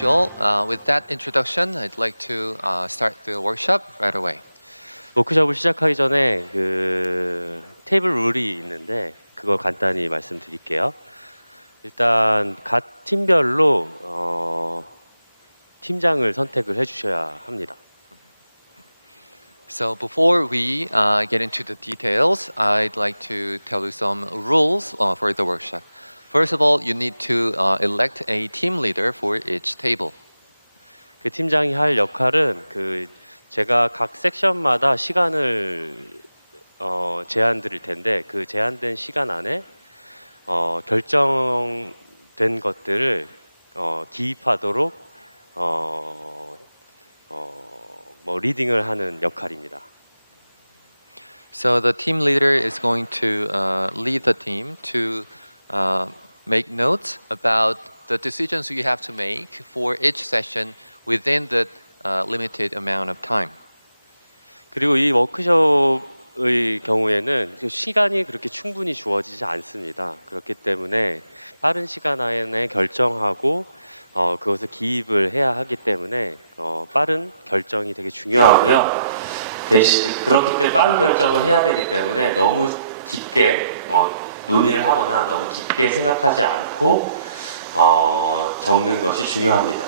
usual, with that introduction, I'd like to start the workshop right away. 워크숍을 시작하기 전에 그 테이블 룰이 있는데 그걸 간단히 말씀드릴게요. 일단 각 팀별로 팀장을 선택을 해주셔야 합니다. So before we get into the details, I'd like to tell you some rules for the workshop. First of all, you need to elect a team leader for each table. 그 팀장이 할 역할은 제가 각 섹션마다 시간을 제한 드릴 텐데 그 제한된 시간 안에 결정된 것들을 기입하도록 리딩을 하는 역할입니다. So the team leader is going to lead the team to make notes about the decisions you have to make for each session within the limited amount of time. 그리고 이 워크숍의 경우에는 시간이 그렇게 충분히 주어지지 않습니다. 그렇기 때문에 빠른 시간 안에 결정하고 그것을 기입을 해야 하기 때문에 빠른 결정이 되게 중요하고요. 그렇기 때문에 빠른 결정을 해야 되기 때문에 너무 깊게 논의를 하거나 너무 깊게 생각하지 않고 적는 것이 중요합니다.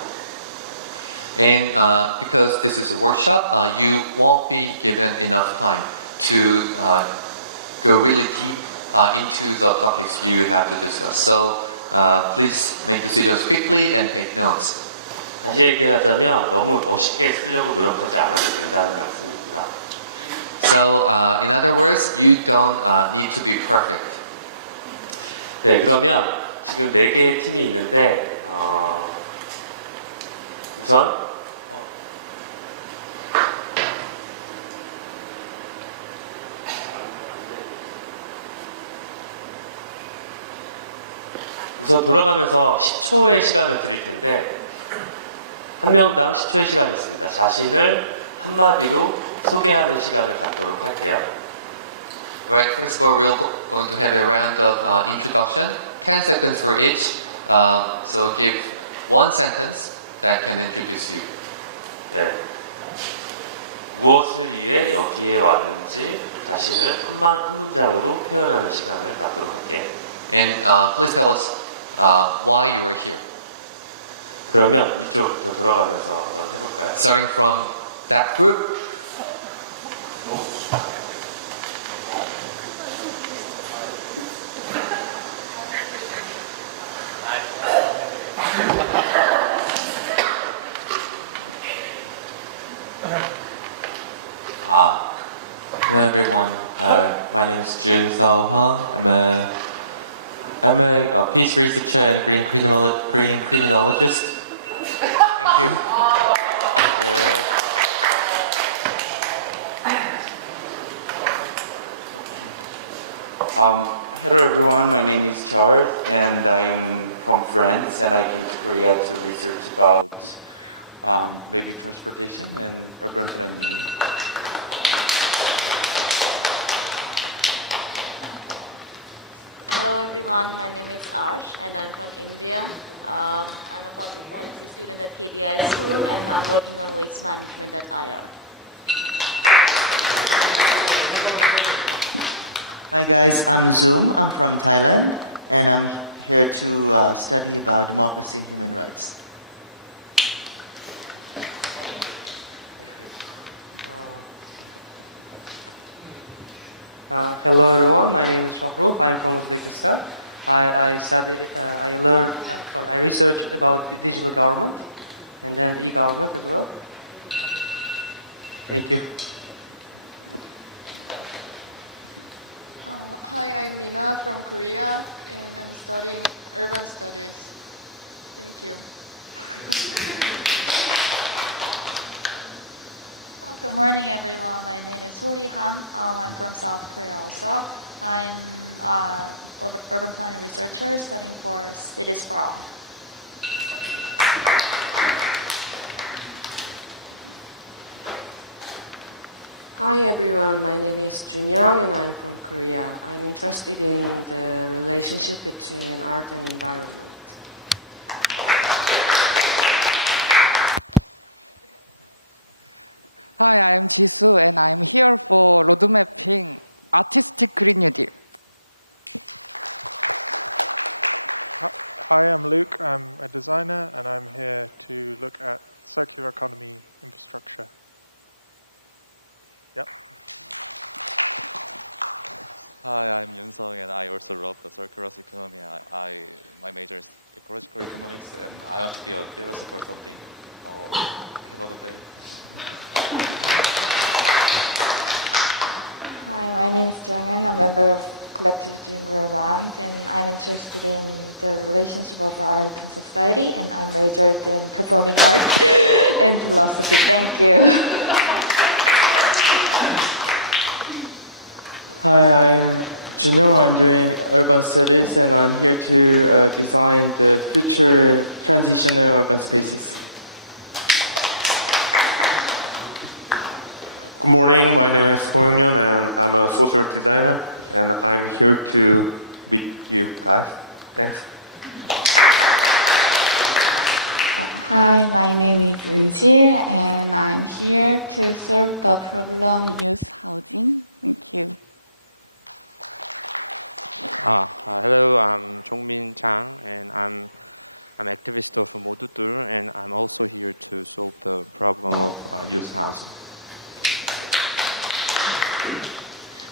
And because this is a workshop, you won't be given enough time to go really deep into the topics you have to discuss. So please make decisions quickly and take notes. 다시 얘기하자면 너무 멋있게 쓰려고 노력하지 않아도 된다는 말씀입니다. So in other words, you don't need to be perfect. 네, 그러면 지금 4개의 팀이 있는데 우선 돌아가면서 10초의 시간을 드릴 텐데 한 명당 10초의 시간이 있습니다. 자신을 한마디로 소개하는 시간을 갖도록 할게요. Right. First of all, we're going to have a round of introduction, 10 seconds for each. So give one sentence that can introduce you. 네. 무엇을 위해 여기에 왔는지 자신을 한 문장으로 표현하는 시간을 갖도록 할게요. And please tell us why you are here. 그러면 이쪽부터 돌아가면서 한번 해볼까요? Starting from that group. Hello everyone. My name is Jun Seo Hwang. I'm a peace researcher and green criminologist. Thank you. Okay. Hello everyone. My name is Charles, and I'm from France, and I came to Korea to research about maybe transportation and urban planning. Hello everyone, my name is Arsh and I'm from India. I'm a public policy student at KDI School and I'm working on waste management at AYARF. Hi guys, I'm Zoom. I'm from Thailand and I'm here to study about democracy and human rights. Hello everyone, my name is Shohruf. I'm from Uzbekistan. I research about digital government and then e-government as well. Thank you. Hi, I'm Mina from Korea and I'm studying urban studies. Thank you. Good morning, everyone. My name is Hori Han. I'm from South Korea also. I'm an urban planning researcher studying for Cities for All. Hi everyone, my name is Junyoung and I'm from Korea. I'm interested in the relationship between art and environment. Hi, I am Jisoo and I'm here for road mapping artistic Green New Deal. Hi, I'm Luke. I'm a designer and I'm here to look at circular economy infrastructure. Yep. Hi, I'm Yunsung and I also love the circular economy. My major is ecological economics and I want to be a philosopher or something. Have a good day. Hi, my name is Jungin. I'm a member of Collective Jingle Around, and I'm interested in the relationship of art and society, and I'm majored in performing arts and philosophy. Thank you. Hi, I'm Junyoung. I'm doing urban studies, and I'm here to design the future transitional urban spaces. Good morning, my name is Ho Young-yeon and I'm a social designer and I'm here to meet you guys. Thanks. Hi, my name is Eunsil and I'm here to solve the problem youth housing. Thank you. Hello, I'm Jongmin Chang and I'm activist of Modudur and I'm also here to solve the problem of youth housing.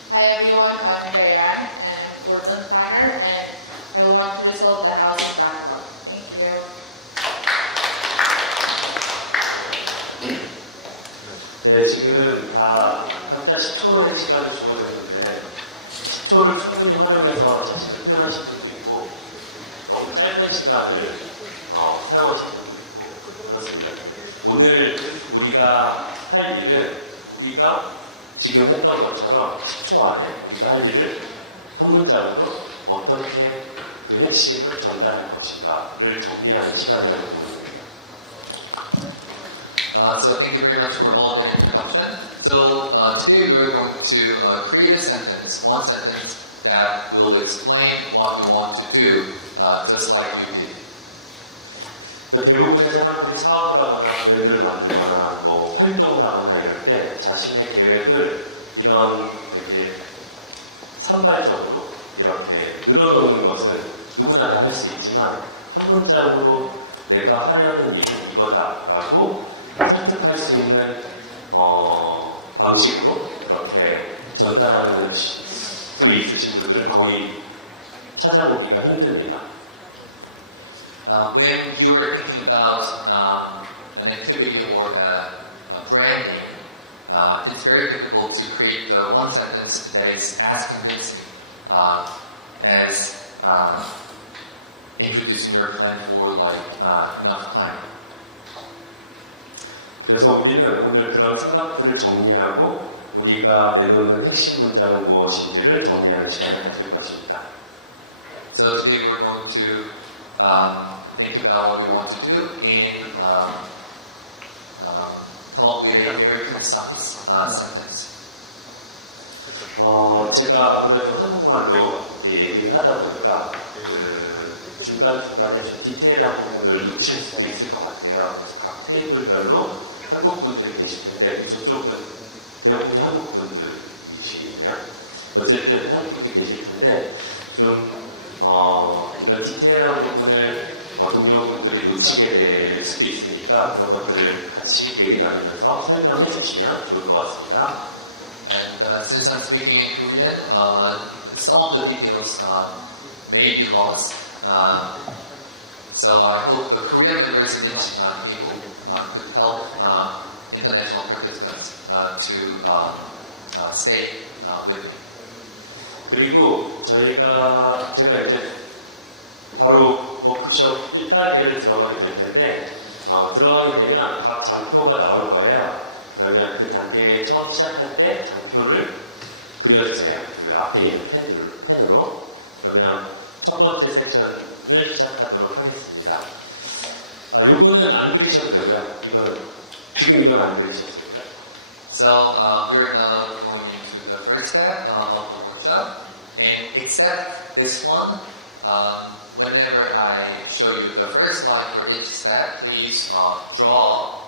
Hi everyone, I'm Diane and I'm urban planner and I want to resolve the housing backlog. Thank you. 네, 지금 다 각자 10초의 시간이 주어졌는데 10초를 충분히 활용해서 자신을 표현하신 분도 있고 너무 짧은 시간을 사용하신 분도 있고 그렇습니다. 근데 오늘 우리가 할 일은 우리가 지금 했던 것처럼 10초 안에 우리가 할 일을 한 문장으로 어떻게 그 핵심을 전달할 것인가를 정리하는 시간이라고 보면 됩니다. So thank you very much for all that introduction. So today we are going to create a sentence, one sentence that will explain what you want to do, just like you did. 대부분의 사람들이 사업을 하거나 브랜드를 만들거나 뭐 활동을 하거나 이럴 때 자신의 계획을 이런 되게 산발적으로 이렇게 늘어놓는 것은 누구나 다 할 수 있지만 한 문장으로 내가 하려는 일은 이거다라고 설득할 수 있는 방식으로 그렇게 전달하는 수 있으신 분들은 거의 찾아보기가 힘듭니다. When you are thinking about an activity or a branding, it's very difficult to create the one sentence that is as convincing as introducing your plan for like enough time. 그래서 우리는 오늘 그런 생각들을 정리하고 우리가 내놓는 핵심 문장은 무엇인지를 정리하는 시간을 가질 것입니다. So today we're going to think about what we want to do and come up with a very concise sentence. 제가 아무래도 한국말로 이렇게 얘기를 하다 보니까 그 중간중간에 좀 디테일한 부분을 놓칠 수도 있을 것 같아요. 그래서 각 테이블별로 한국 분들이 계실 텐데 저쪽은 대부분이 한국 분들이시네요. 어쨌든 한국 분들이 계실 텐데 좀 이런 디테일한 부분을 동료분들이 놓치게 될 수도 있으니까 그런 것들을 같이 얘기 나누면서 설명해 주시면 좋을 것 같습니다. And since I'm speaking in Korean, some of the details may be lost. So I hope the Korean members in each table could help international participants to stay with me. 그리고 제가 이제 바로 워크숍 1단계를 들어가게 될 텐데 들어가게 되면 각 장표가 나올 거예요. 그러면 그 단계 처음 시작할 때 장표를 그려주세요. 그 앞에 있는 펜으로. 그러면 첫 번째 섹션을 시작하도록 하겠습니다. 요거는 안 그리셔도 되고요. 지금 이건 안 그리셔도 되고요. So we are now going into the first step of the workshop, and except this one, whenever I show you the first slide for each step, please draw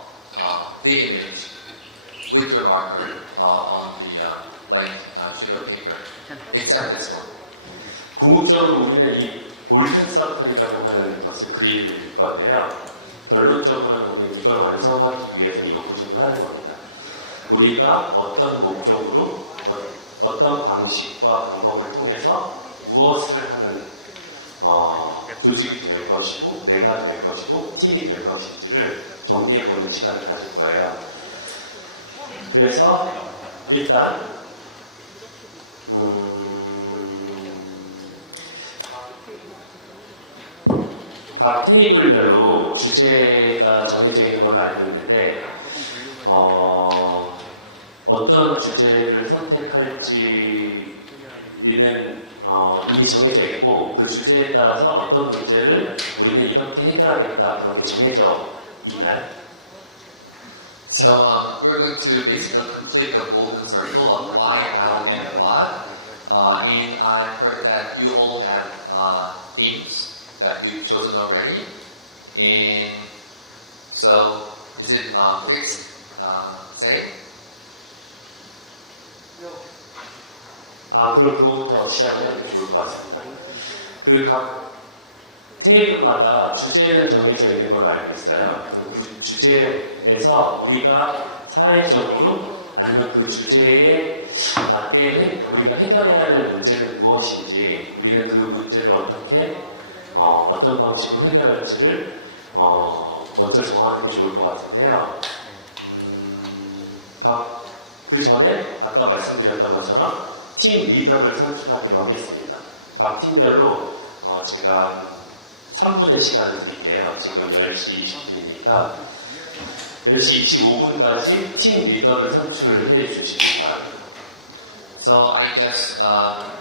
the image with your marker on the blank sheet of paper, except this one. 궁극적으로 우리는 이 골든 서클이라고 하는 것을 그릴 건데요. 결론적으로는 우리는 이걸 완성하기 위해서 이 워크숍을 하는 겁니다. 우리가 어떤 목적으로 어떤 방식과 방법을 통해서 무엇을 하는 조직이 될 것이고 내가 될 것이고 팀이 될 것인지를 정리해보는 시간을 가질 거예요. 그래서 일단 각 테이블별로 주제가 정해져 있는 걸로 알고 있는데 어떤 주제를 선택할지는 이미 정해져 있고 그 주제에 따라서 어떤 문제를 우리는 이렇게 해결하겠다 그런 게 정해져 있나요? So we're going to basically complete the golden circle of why, how, and what. And I've heard that you all have themes that you've chosen already. And so, is it fixed setting? 그럼 그거부터 시작을 하는 게 좋을 것 같습니다. 그 각 테이블마다 주제는 정해져 있는 걸로 알고 있어요. 그럼 그 주제에서 우리가 사회적으로 아니면 그 주제에 맞게 우리가 해결해야 될 문제는 무엇인지 우리는 그 문제를 어떻게 어떤 방식으로 해결할지를 먼저 정하는 게 좋을 것 같은데요. 그 전에 아까 말씀드렸던 것처럼 팀 리더를 선출하기로 하겠습니다. 각 팀별로 제가 한 3분의 시간을 드릴게요. 지금 10시 20분이니까 10시 25분까지 팀 리더를 선출해 주시기 바랍니다. So I guess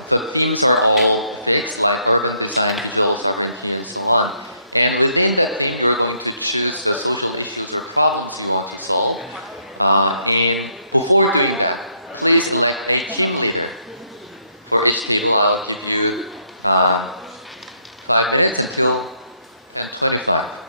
the themes are all fixed, like urban design, digital sovereignty, and so on. And within that theme, you're going to choose the social issues or problems you want to solve. And before doing that, please elect a team leader. For each table, I'll give you 5 minutes until 10:25.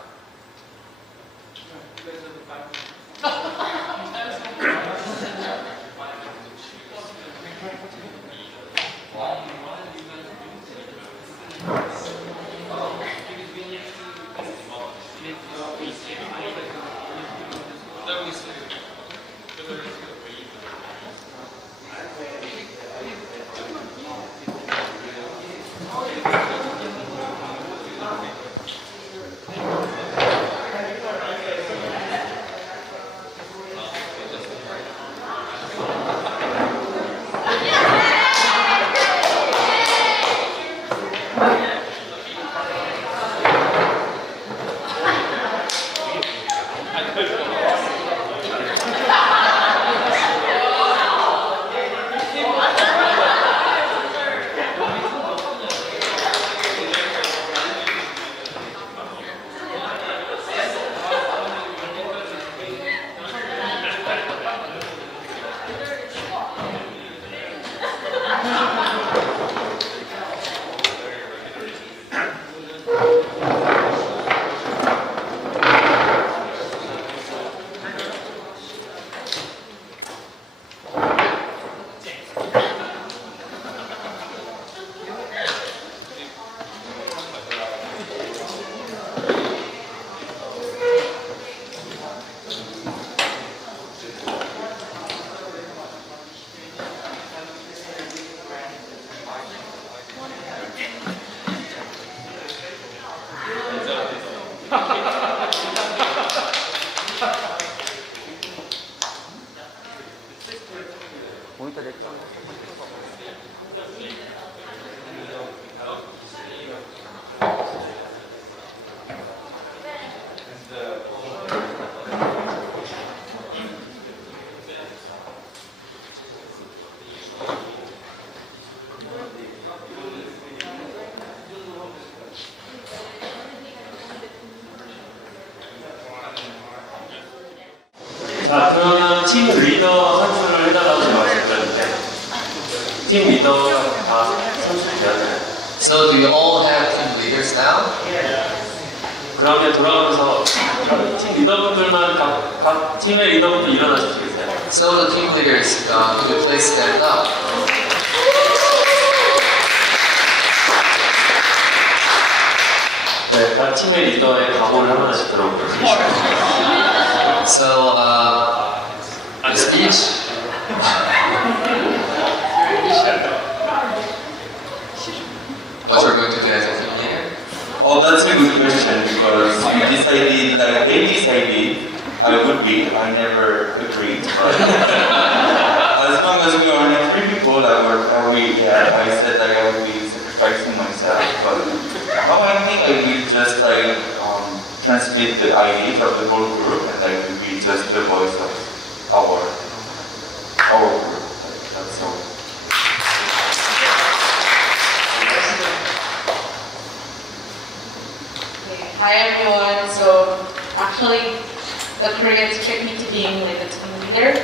자, 그러면 팀 리더 선출을 해달라고 제가 말씀드렸는데 팀 리더가 다 선출되었나요? So do you all have team leaders now? 그러면 돌아오면서 팀 리더분들만 각 팀의 리더분들 일어나 주시겠어요? So the team leaders, could you please stand up? 네, 각 팀의 리더의 각오를 하나씩 들어보겠습니다. So, speech. What you're going to do as a team leader? Oh, that's a good question because we decided, like they decided, I would be. I never agreed, but as long as we are only 3 people, I said that I would be sacrificing myself. But no, I think I will just like transmit the ideas of the whole group, and I will be just the voice of our group. Like, that's all. Hi everyone. So actually, the Koreans tricked me to being like a team leader.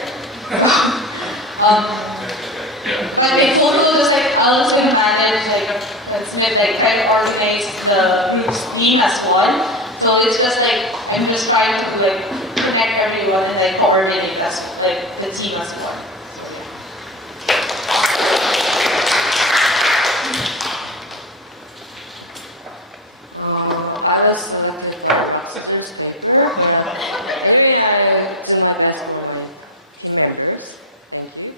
But they told me just like I was gonna manage, like transmit, like try to organize the group's team as one. So it's just like I'm just trying to like connect everyone and like coordinate as like the team as one. So yeah. I was selected by rock scissors paper, but anyway, I do my best for my team members. Thank you.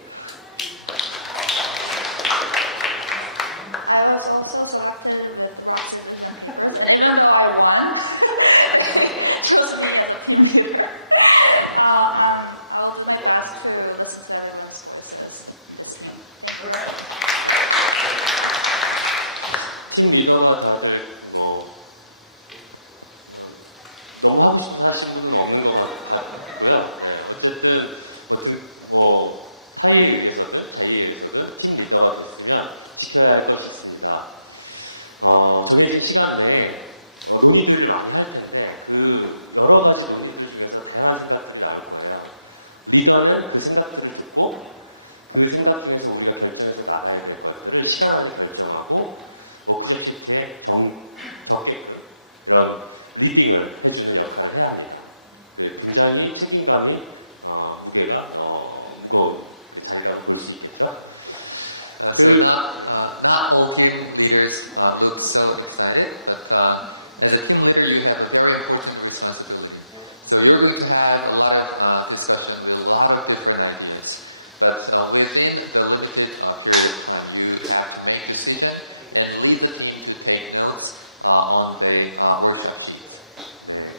I was also selected with rock, scissors, and papers, and even though I won, they chose me as a team leader. I will do my best to listen to everyone's voices in this team. Thank you. 팀 리더가 다들 너무 하고 싶어서 하신 분은 없는 것 같고요. 네, 어쨌든 타의에 의해서든 자의에 의해서든 팀 리더가 됐으면 지켜야 할 것이 있습니다. 정해진 시간 내에 논의들을 많이 할 텐데 그 여러 가지 논의들 중에서 다양한 생각들이 나올 거예요. 리더는 그 생각들을 듣고 그 생각 중에서 우리가 결정해서 나가야 될 것들을 시간 안에 결정하고 워크숍 시트에 적게끔 이런 리딩을 해주는 역할을 해야 합니다. 굉장히 책임감이 무게가 무거운 그 자리라고 볼 수 있겠죠. So not all team leaders look so excited, but as a team leader, you have a very important responsibility. So you're going to have a lot of discussion with a lot of different ideas, but within the limited period of time, you have to make decision and lead the team to take notes on the workshop sheet. 네,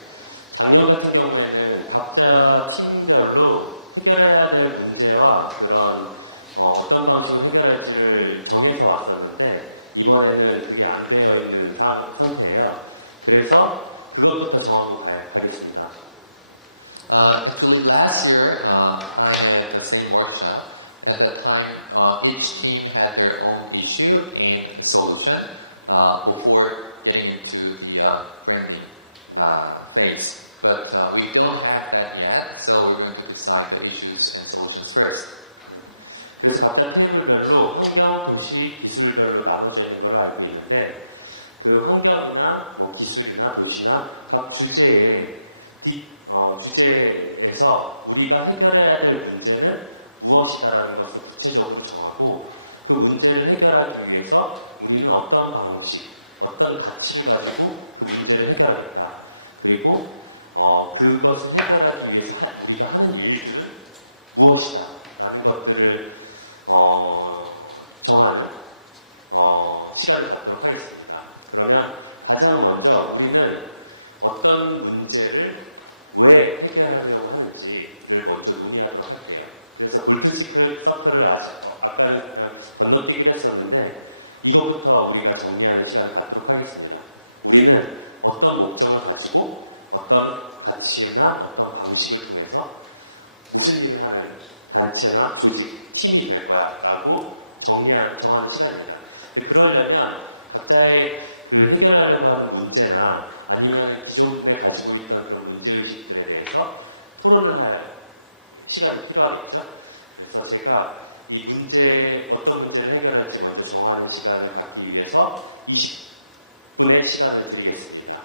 작년 같은 경우에는 각자 팀별로 해결해야 될 문제와 그런 어떤 방식으로 해결할지를 정해서 왔었는데 이번에는 그게 안 되어 있는 상태예요. 그래서 그것부터 정하고 가겠습니다. Actually, last year I had the same workshop. At that time, each team had their own issue and a solution before getting into the branding phase. But we don't have that yet, so we're going to decide the issues and solutions first. 그래서 각자 테이블별로 환경, 도시, 기술별로 나눠져 있는 걸로 알고 있는데 그 환경이나 기술이나 도시나 각 주제에 주제에서 우리가 해결해야 될 문제는 무엇이다라는 것을 구체적으로 정하고 그 문제를 해결하기 위해서 우리는 어떤 방식, 어떤 가치를 가지고 그 문제를 해결하겠다. 그리고 그것을 해결하기 위해서 우리가 하는 일들은 무엇이다 라는 것들을 정하는 시간을 갖도록 하겠습니다. 그러면 가장 먼저 우리는 어떤 문제를 왜 해결하려고 하는지를 먼저 논의하도록 할게요. 그래서 골든 서클을 아까는 그냥 건너뛰기를 했었는데 이것부터 우리가 정리하는 시간을 갖도록 하겠습니다. 우리는 어떤 목적을 가지고 어떤 가치나 어떤 방식을 통해서 무슨 일을 하는 단체나 조직, 팀이 될 거야 라고 정하는 시간입니다. 근데 그러려면 각자의 그 해결하려고 하는 문제나 아니면 기존에 가지고 있던 그런 문제의식들에 대해서 토론을 할 시간이 필요하겠죠. 그래서 제가 이 어떤 문제를 해결할지 먼저 정하는 시간을 갖기 위해서 20분의 시간을 드리겠습니다.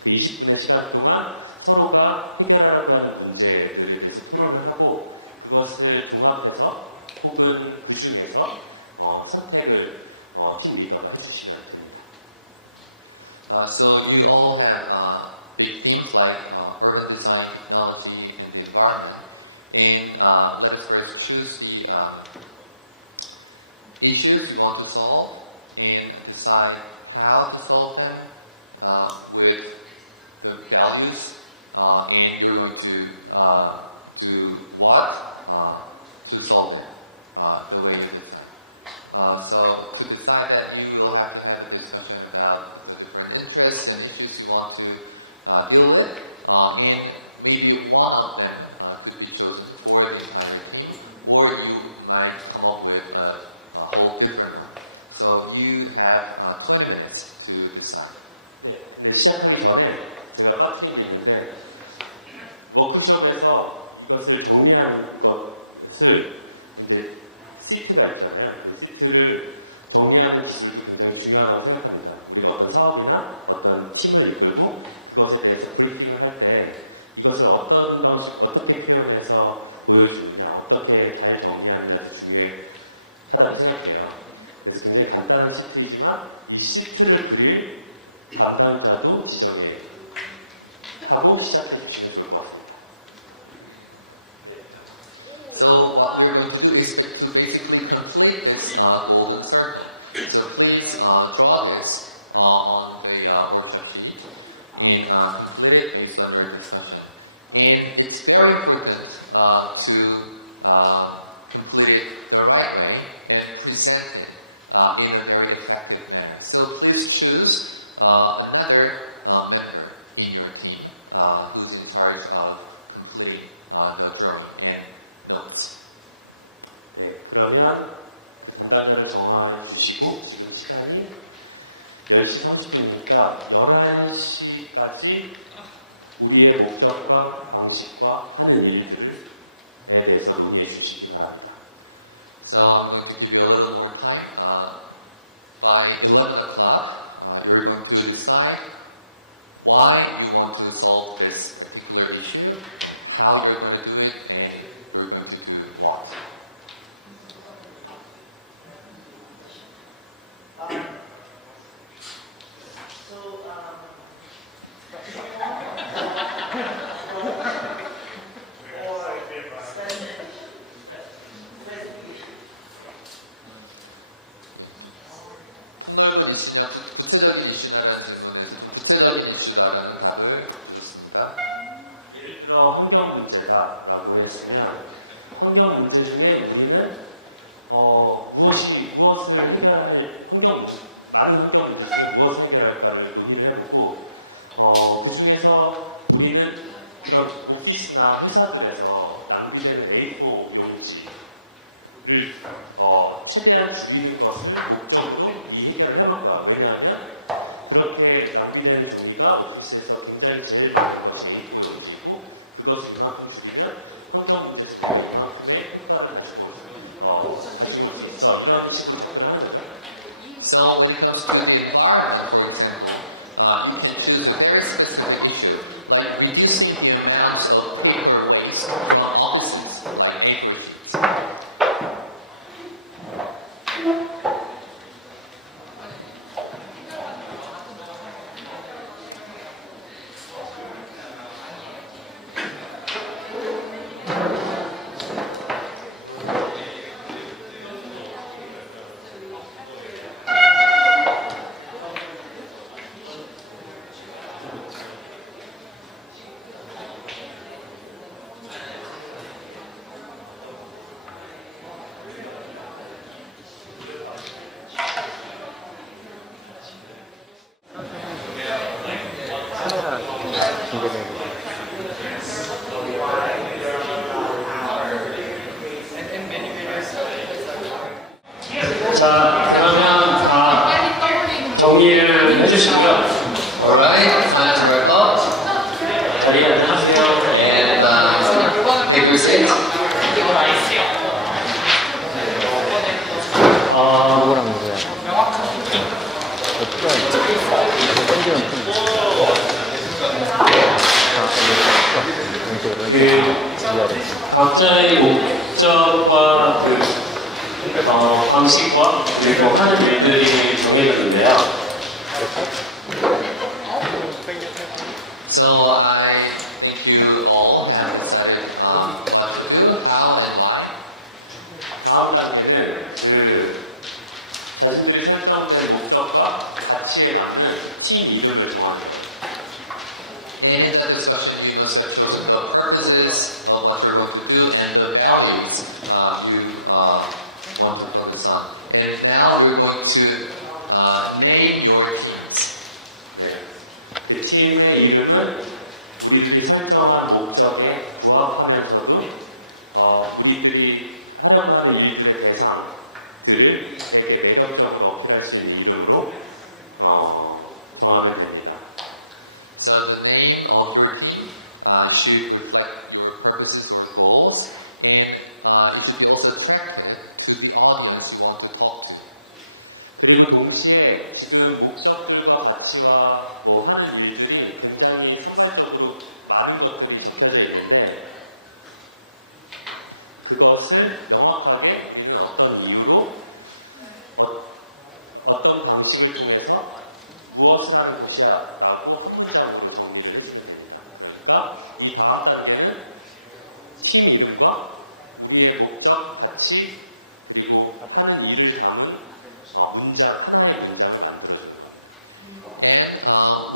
그 20분의 시간 동안 서로가 해결하려고 하는 문제들에 대해서 토론을 하고 그것을 종합해서 혹은 그 중에서 선택을 팀 리더가 해주시면 됩니다. So you all have big themes like urban design, technology, and the environment. And let us first choose the issues you want to solve and decide how to solve them with the values, and you're going to do what to solve it the way you decide. So to decide that, you will have to have a discussion about the different interests and issues you want to deal with, and maybe one of them could be chosen for the entire team, or you might come up with a whole different one. So you have 20 minutes to decide. 네, 근데 시작하기 전에 제가 빠뜨린 게 있는데 워크숍에서 이것을 정리하는 것을 이제 시트가 있잖아요. 그 시트를 정리하는 기술도 굉장히 중요하다고 생각합니다. 우리가 어떤 사업이나 어떤 팀을 이끌고 그것에 대해서 브리핑을 할 때 이것을 어떤 방식, 어떻게 표현해서 보여주느냐, 어떻게 잘 정리하느냐도 중요하다고 생각해요. 그래서 굉장히 간단한 시트이지만 이 시트를 그릴 담당자도 지정해 하고 시작해 주시면 좋을 것 같습니다. So what we're going to do is to basically complete this golden circle. So please draw this on the workshop sheet and complete it based on your discussion. And it's very important to complete it the right way and present it in a very effective manner. So please choose another member in your team who's in charge of completing the drawing and notes. 네, 그러면 그 담당자를 정해 주시고 지금 시간이 10시 30분이니까 11시까지 우리의 목적과 방식과 하는 일들에 대해서 논의해 주시기 바랍니다. So I'm going to give you a little more time. By 11 o'clock, you're going to decide why you want to solve this particular issue and how you're going to do it and you're going to do what. 폭넓은 이슈냐 구체적인 이슈냐라는 질문에서 좀 구체적인 이슈다라는 답을 주셨습니다. 예를 들어 환경 문제다라고 했으면 환경 문제 중에 우리는 무엇을 해결할 많은 환경 문제 중에 무엇을 해결할까를 논의를 해보고 그 중에서 우리는 그런 오피스나 회사들에서 낭비되는 A4 용지를 최대한 줄이는 것을 목적으로 이 해결을 해볼 거야. 왜냐하면 그렇게 낭비되는 종이가 오피스에서 굉장히 제일 많은 것이 A4 용지이고 그것을 이만큼 줄이면 환경 문제에서 우리가 이만큼의 효과를 가지고 올 수 있어. 이런 식으로 접근을 하는 거죠. So when it comes to the environment, for example, you can choose a very specific issue, like reducing the amount of paper waste from offices, like A4 sheets. 자, 그러면 다 정리를 해주시고요. Alright, time to wrap up. 자리에 앉으세요. And take your seats. 누구랑 누구야? 이거 땡기면 자, 각자의 목적과 방식과 그리고 하는 일들이 정해졌는데요. So I think you all have decided what to do, how and why. 다음 단계는 자신들이 설정된 목적과 가치에 맞는 팀 이름을 정하는 거예요. And in that discussion, you must have chosen the purposes of what you're going to do and the values you want to focus on. And now we're going to name your teams. 네, 그 팀의 이름은 우리들이 설정한 목적에 부합하면서도 우리들이 하려고 하는 일들의 대상들에게 매력적으로 어필할 수 있는 이름으로 정하면 됩니다. So the name of your team should reflect your purposes or goals, and it should be also attractive to the audience you want to talk to. 그리고 동시에 지금 목적들과 가치와 하는 일들이 굉장히 산발적으로 많은 것들이 적혀져 있는데 그것을 명확하게 우리는 어떤 이유로 어떤 방식을 통해서 무엇을 하는 곳이야 라고 한 문장으로 정리를 해주면 됩니다. 그러니까 이 다음 단계는 팀 이름과 우리의 목적, 가치 그리고 하는 일을 담은 하나의 문장을 만들어주는 겁니다. And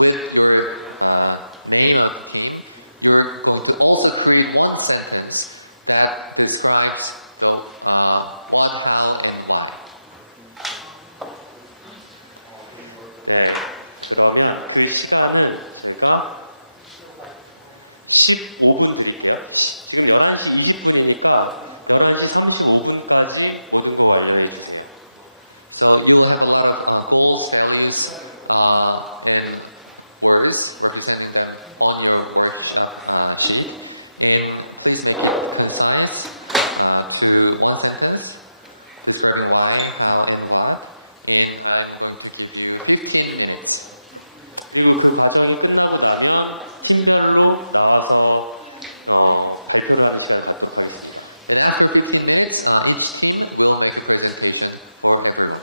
with your name of the team, you're going to also create one sentence that describes the what, how, and why. 네, 그러면 그 시간은 제가 15분 드릴게요. 지금 11시 20분이니까 11시 35분까지 모든 거 완료해 주세요. So you'll have a lot of goals, values, and words representing them on your workshop sheet. And please make it concise to one sentence describing why, how, and what. And I'm going to give you 15 minutes. 그리고 그 과정이 끝나고 나면 팀별로 나와서 발표를 하는 시간을 갖도록 하겠습니다. And after 15 minutes, each team will make a presentation for everyone.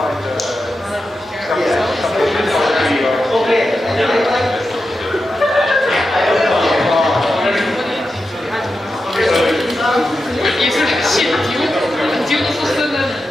find 예술의 디오니소스는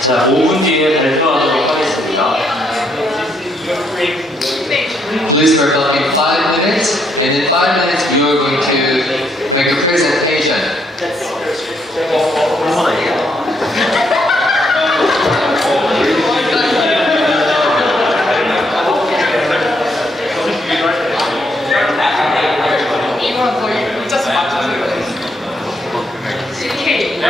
자, 5분 뒤에 발표하도록 하겠습니다. Please wrap up in 5 minutes, and in 5 minutes you're going to make a presentation. 이거랑 거의 글자수 맞춰서 CK.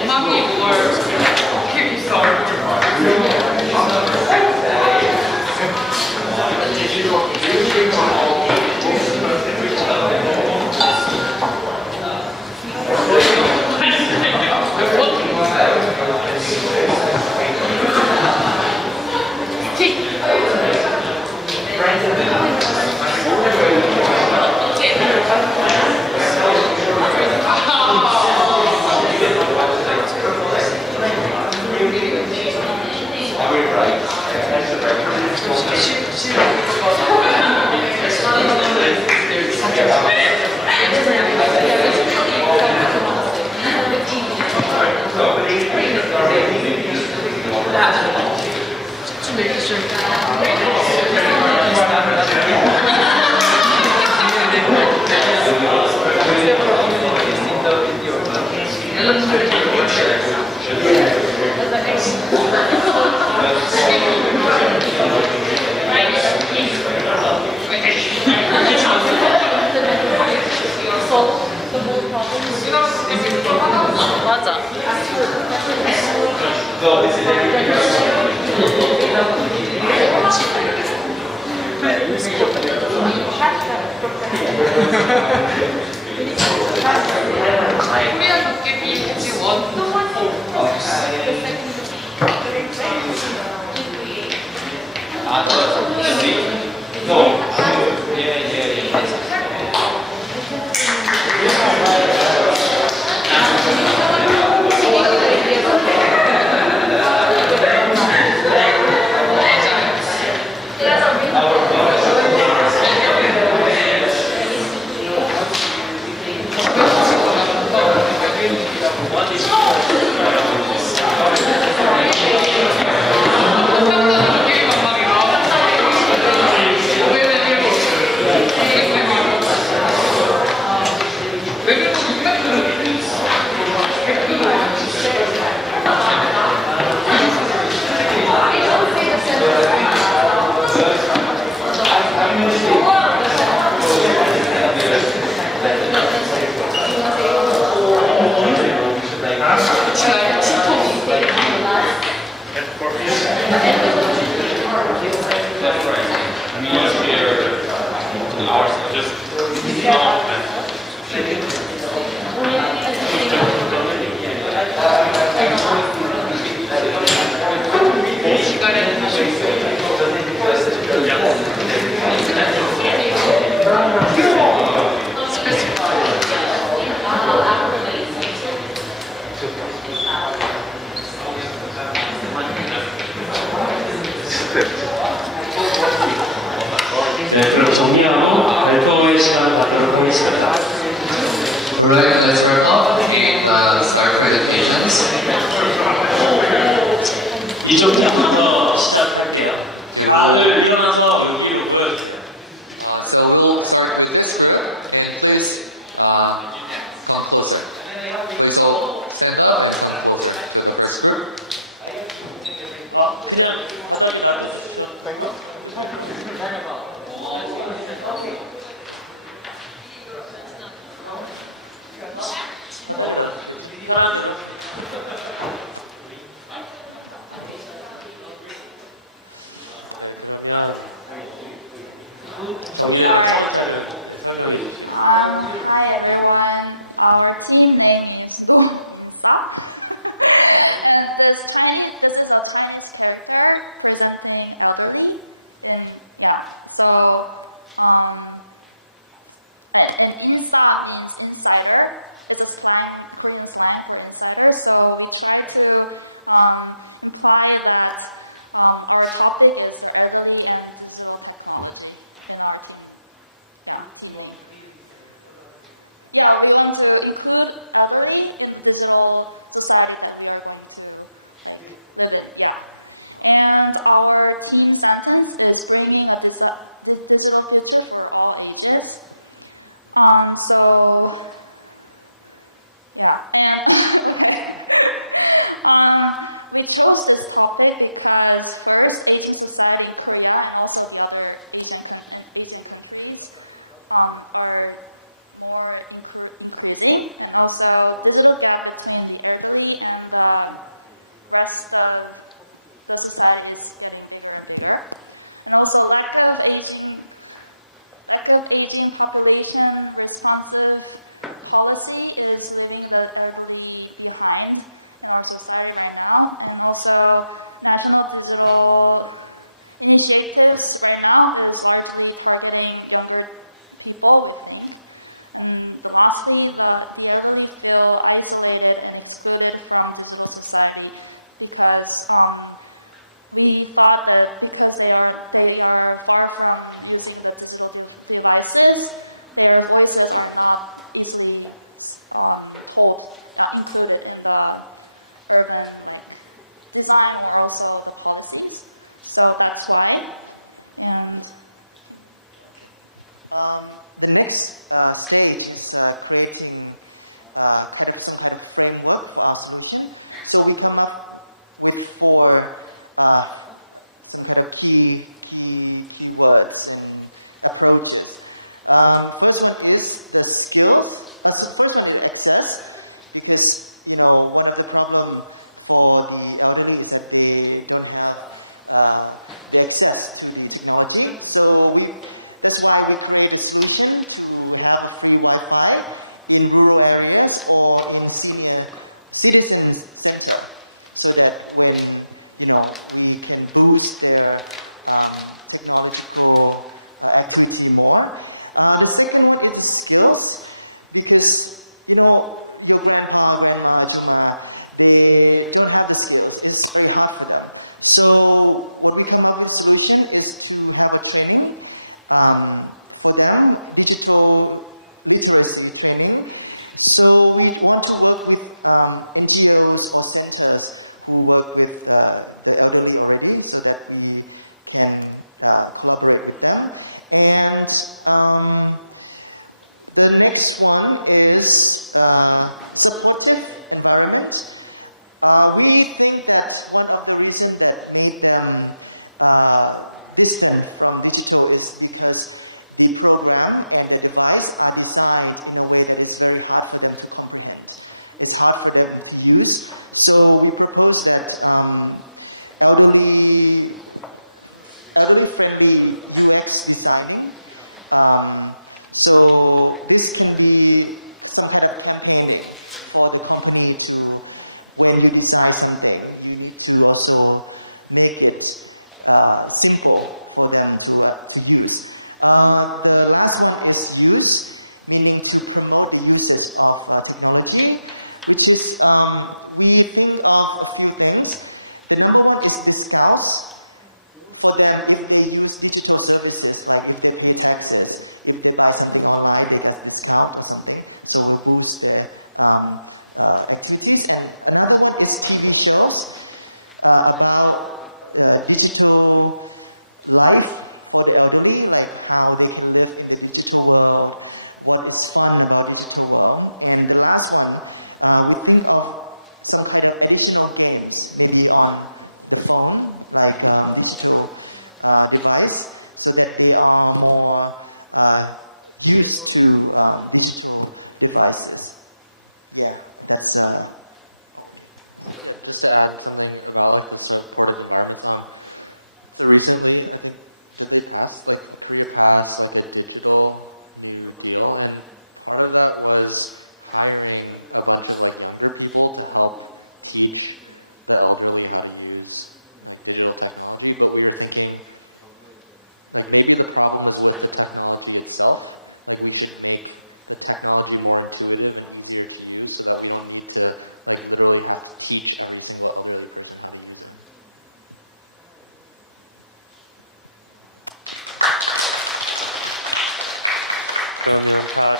영망이 뭘 이렇게 있어. 맞아. 코리안 도깨비 해지 원. 네, 그럼 정리하고 발표의 시간을 갖도록 하겠습니다. Alright, let's wrap up and start presentations. 이쪽부터 시작할게요. 다들 일어나서 여기로 모여주세요. So we'll start with this group, and please come closer. Please all stand up and come closer to the first group. 그냥 바닥에 놔두셔도 바닥에 놔두겠죠? 편한 대로. 네, 그러면 정리된 걸 차근차근 설명해 주시겠어요? Hi everyone. Our team name is No Insa. And this is a Chinese character presenting elderly. So and Insa means insider. It's a Korean slang for insider. So we try to imply that Our topic is the elderly and digital technology in our team. Yeah, team name. Yeah, we want to include elderly in the digital society that we are going to live in. Yeah, and our team sentence is bringing a digital future for all ages. So yeah, and okay. We chose this topic because first, aging society in Korea and also the other Asian countries are more increasing, and also digital gap between the elderly and the rest of the society is getting bigger and bigger, and also lack of aging population responsive policy is leaving the elderly behind in our society right now, and also national digital initiatives right now is largely targeting younger people, we think. And lastly, the elderly feel isolated and excluded from digital society because we thought that because they are far from using the digital devices, their voices are not easily included in the urban design or also the policies. So that's why. And the next stage is creating some kind of framework for our solution. So we come up with four some kind of keywords and approaches. First one is the skills. First one is access, because one of the problem for the elderly is that they don't have the access to the technology. So that's why we create a solution to have a free Wi-Fi in rural areas or in senior citizen center, so that when we can boost their technological activity more. The second one is the skills, because your grandpa, grandma, Juma, they don't have the skills. It's very hard for them. So what we come up with solution is to have a training for them, digital literacy training. So we want to work with NGOs or centers who work with the elderly already, so that we can collaborate with them. And the next one is supportive environment. We think that one of the reasons that made them distant from digital is because the program and the device are designed in a way that is very hard for them to comprehend. It's hard for them to use. So we propose that elderly-friendly UX designing. So this can be some kind of campaigning for the company to, when you design something, you need to also make it simple for them to use. The last one is use, meaning to promote the usage of technology, which is, we think of a few things. The number one is discounts for them if they use digital services, like if they pay taxes, if they buy something online, they get discount or something. So we'll boost their activities. And another one is TV shows about digital life for the elderly, like how they can live in the digital world, what is fun about digital world. And the last one, we think of some kind of additional games, maybe on the phone, like digital device, so that they are more used to digital devices. Yeah, that's. Yeah, just to add something about the supportive environments. So recently, I think, did they pass Korea passed a digital New Deal, and part of that was hiring a bunch of younger people to help teach the elderly how to use digital technology. But we were thinking maybe the problem is with the technology itself. We should make the technology more intuitive and easier to use, so that we don't need to literally have to teach every single elderly person how to use it. 그러면 다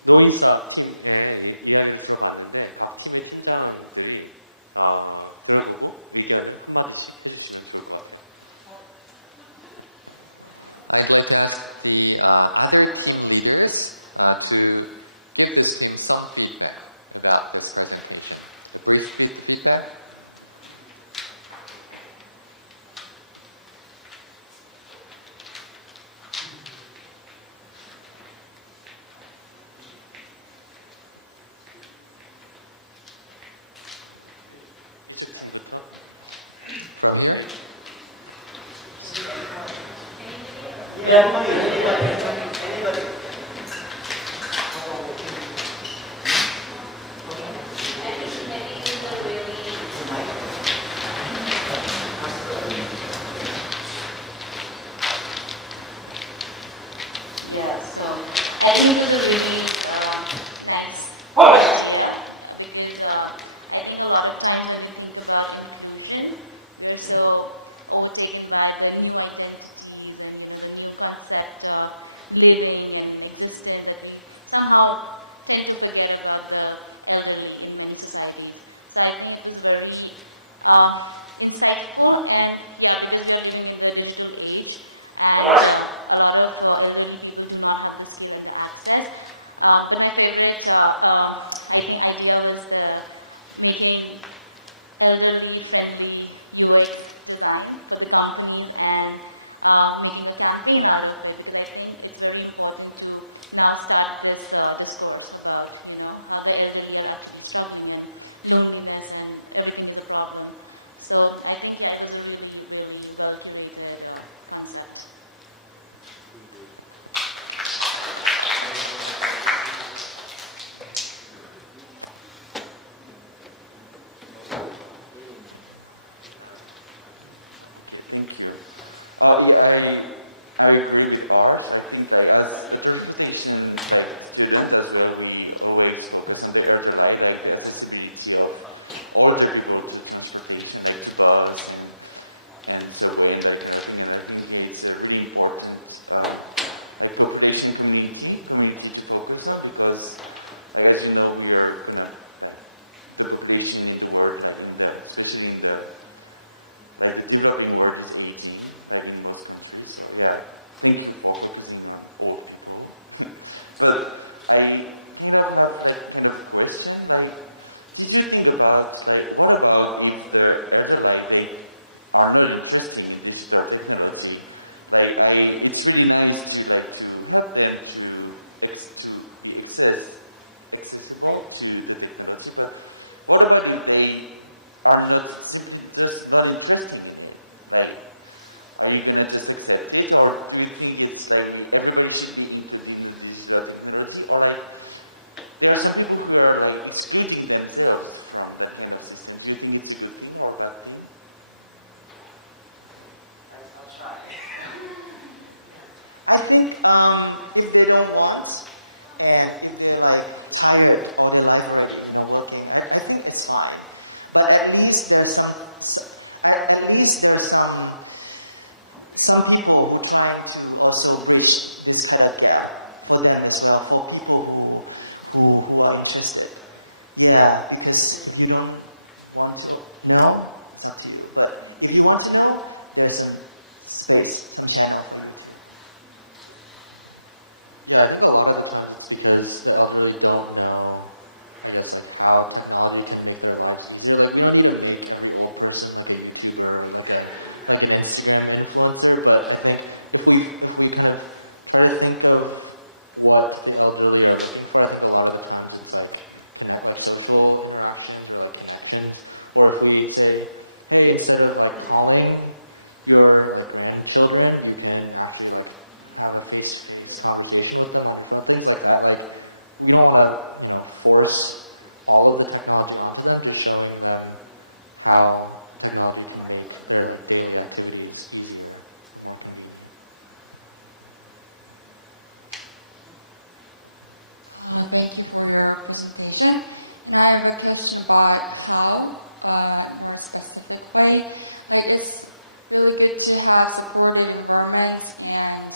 노인사 팀의 이야기를 들어봤는데 각 팀의 팀장들이 들어보고 의견을 한마디씩 해주시면 좋을 것 같아요. I'd like to ask the other team leaders to give this team some feedback about this presentation. A brief feedback. 이쪽 팀부터. From here. Yeah, so I think it was a really nice idea because I think a lot of times when we think about inclusion, we are so overtaken by the new identities and the new concept of living and existence that we somehow tend to forget about the elderly in many societies. So I think it was very insightful, and yeah, because we are living in the digital age and a lot of elderly people do not have the skill and the access. But my favorite I think idea was the making elderly friendly UX design for the companies and making a campaign out of it, because I think it's very important to now start this discourse about how the elderly are actually struggling and loneliness and everything is a problem. So I think it was a really, really well curated concept. Okay, thank you. Yeah, I agree with ours. I think as a transportation student as well, we always focus on the elderly, the accessibility of older people to transportation, to bus and subway and that kind of thing. And I think it's a really important population community to focus on, because as you know, we are gonna the population in the world, especially in the developing world, is aging, in most countries. So yeah, thank you for focusing on old people. But I kind of have a question. Did you think about what about if the elderly they are not interested in digital technology? It's really nice to help them to be accessible to the technology. But what about if they are not simply just not interested in it? Are you gonna just accept it, or do you think it's everybody should be included in the digital technology, or there are some people who are excluding themselves from that kind of system? Do you think it's a good thing or a bad thing? I think if they don't want, and if they're tired all their life already, working, I think it's fine. But at least there's some people who trying to also bridge this kind of gap for them as well, for people who are interested. Yeah, because if you don't want to know, it's up to you. But if you want to know, there's some space, some channel for you too. Yeah, I think a lot of the times it's because the elderly don't know, I guess, how technology can make their lives easier. We don't need to make every old person a YouTuber or an Instagram influencer, but I think if we kind of try to think of what the elderly are looking for, I think a lot of the times it's social interactions or connections. Or if we say, hey, instead of calling your grandchildren, you can actually have a face-to-face conversation with them on your phone, things like that. We don't want to, force all of the technology onto them, just showing them how technology can make their daily activities easier or more convenient. Thank you for your presentation. And I have a question about how, more specific way. It's really good to have supportive environments and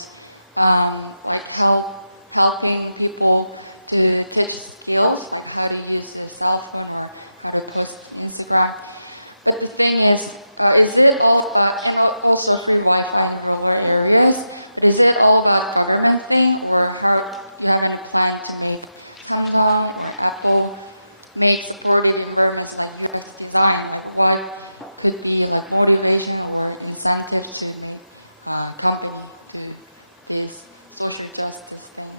like helping people to teach skills, like how to use a cell phone or how to post Instagram. But the thing is it all about, and also free Wi-Fi in rural areas, but is it all about government thing, or how you have any plan to make Samsung or Apple make supportive environments like UX design? Like what could be like motivation or incentive to make company do this social justice thing?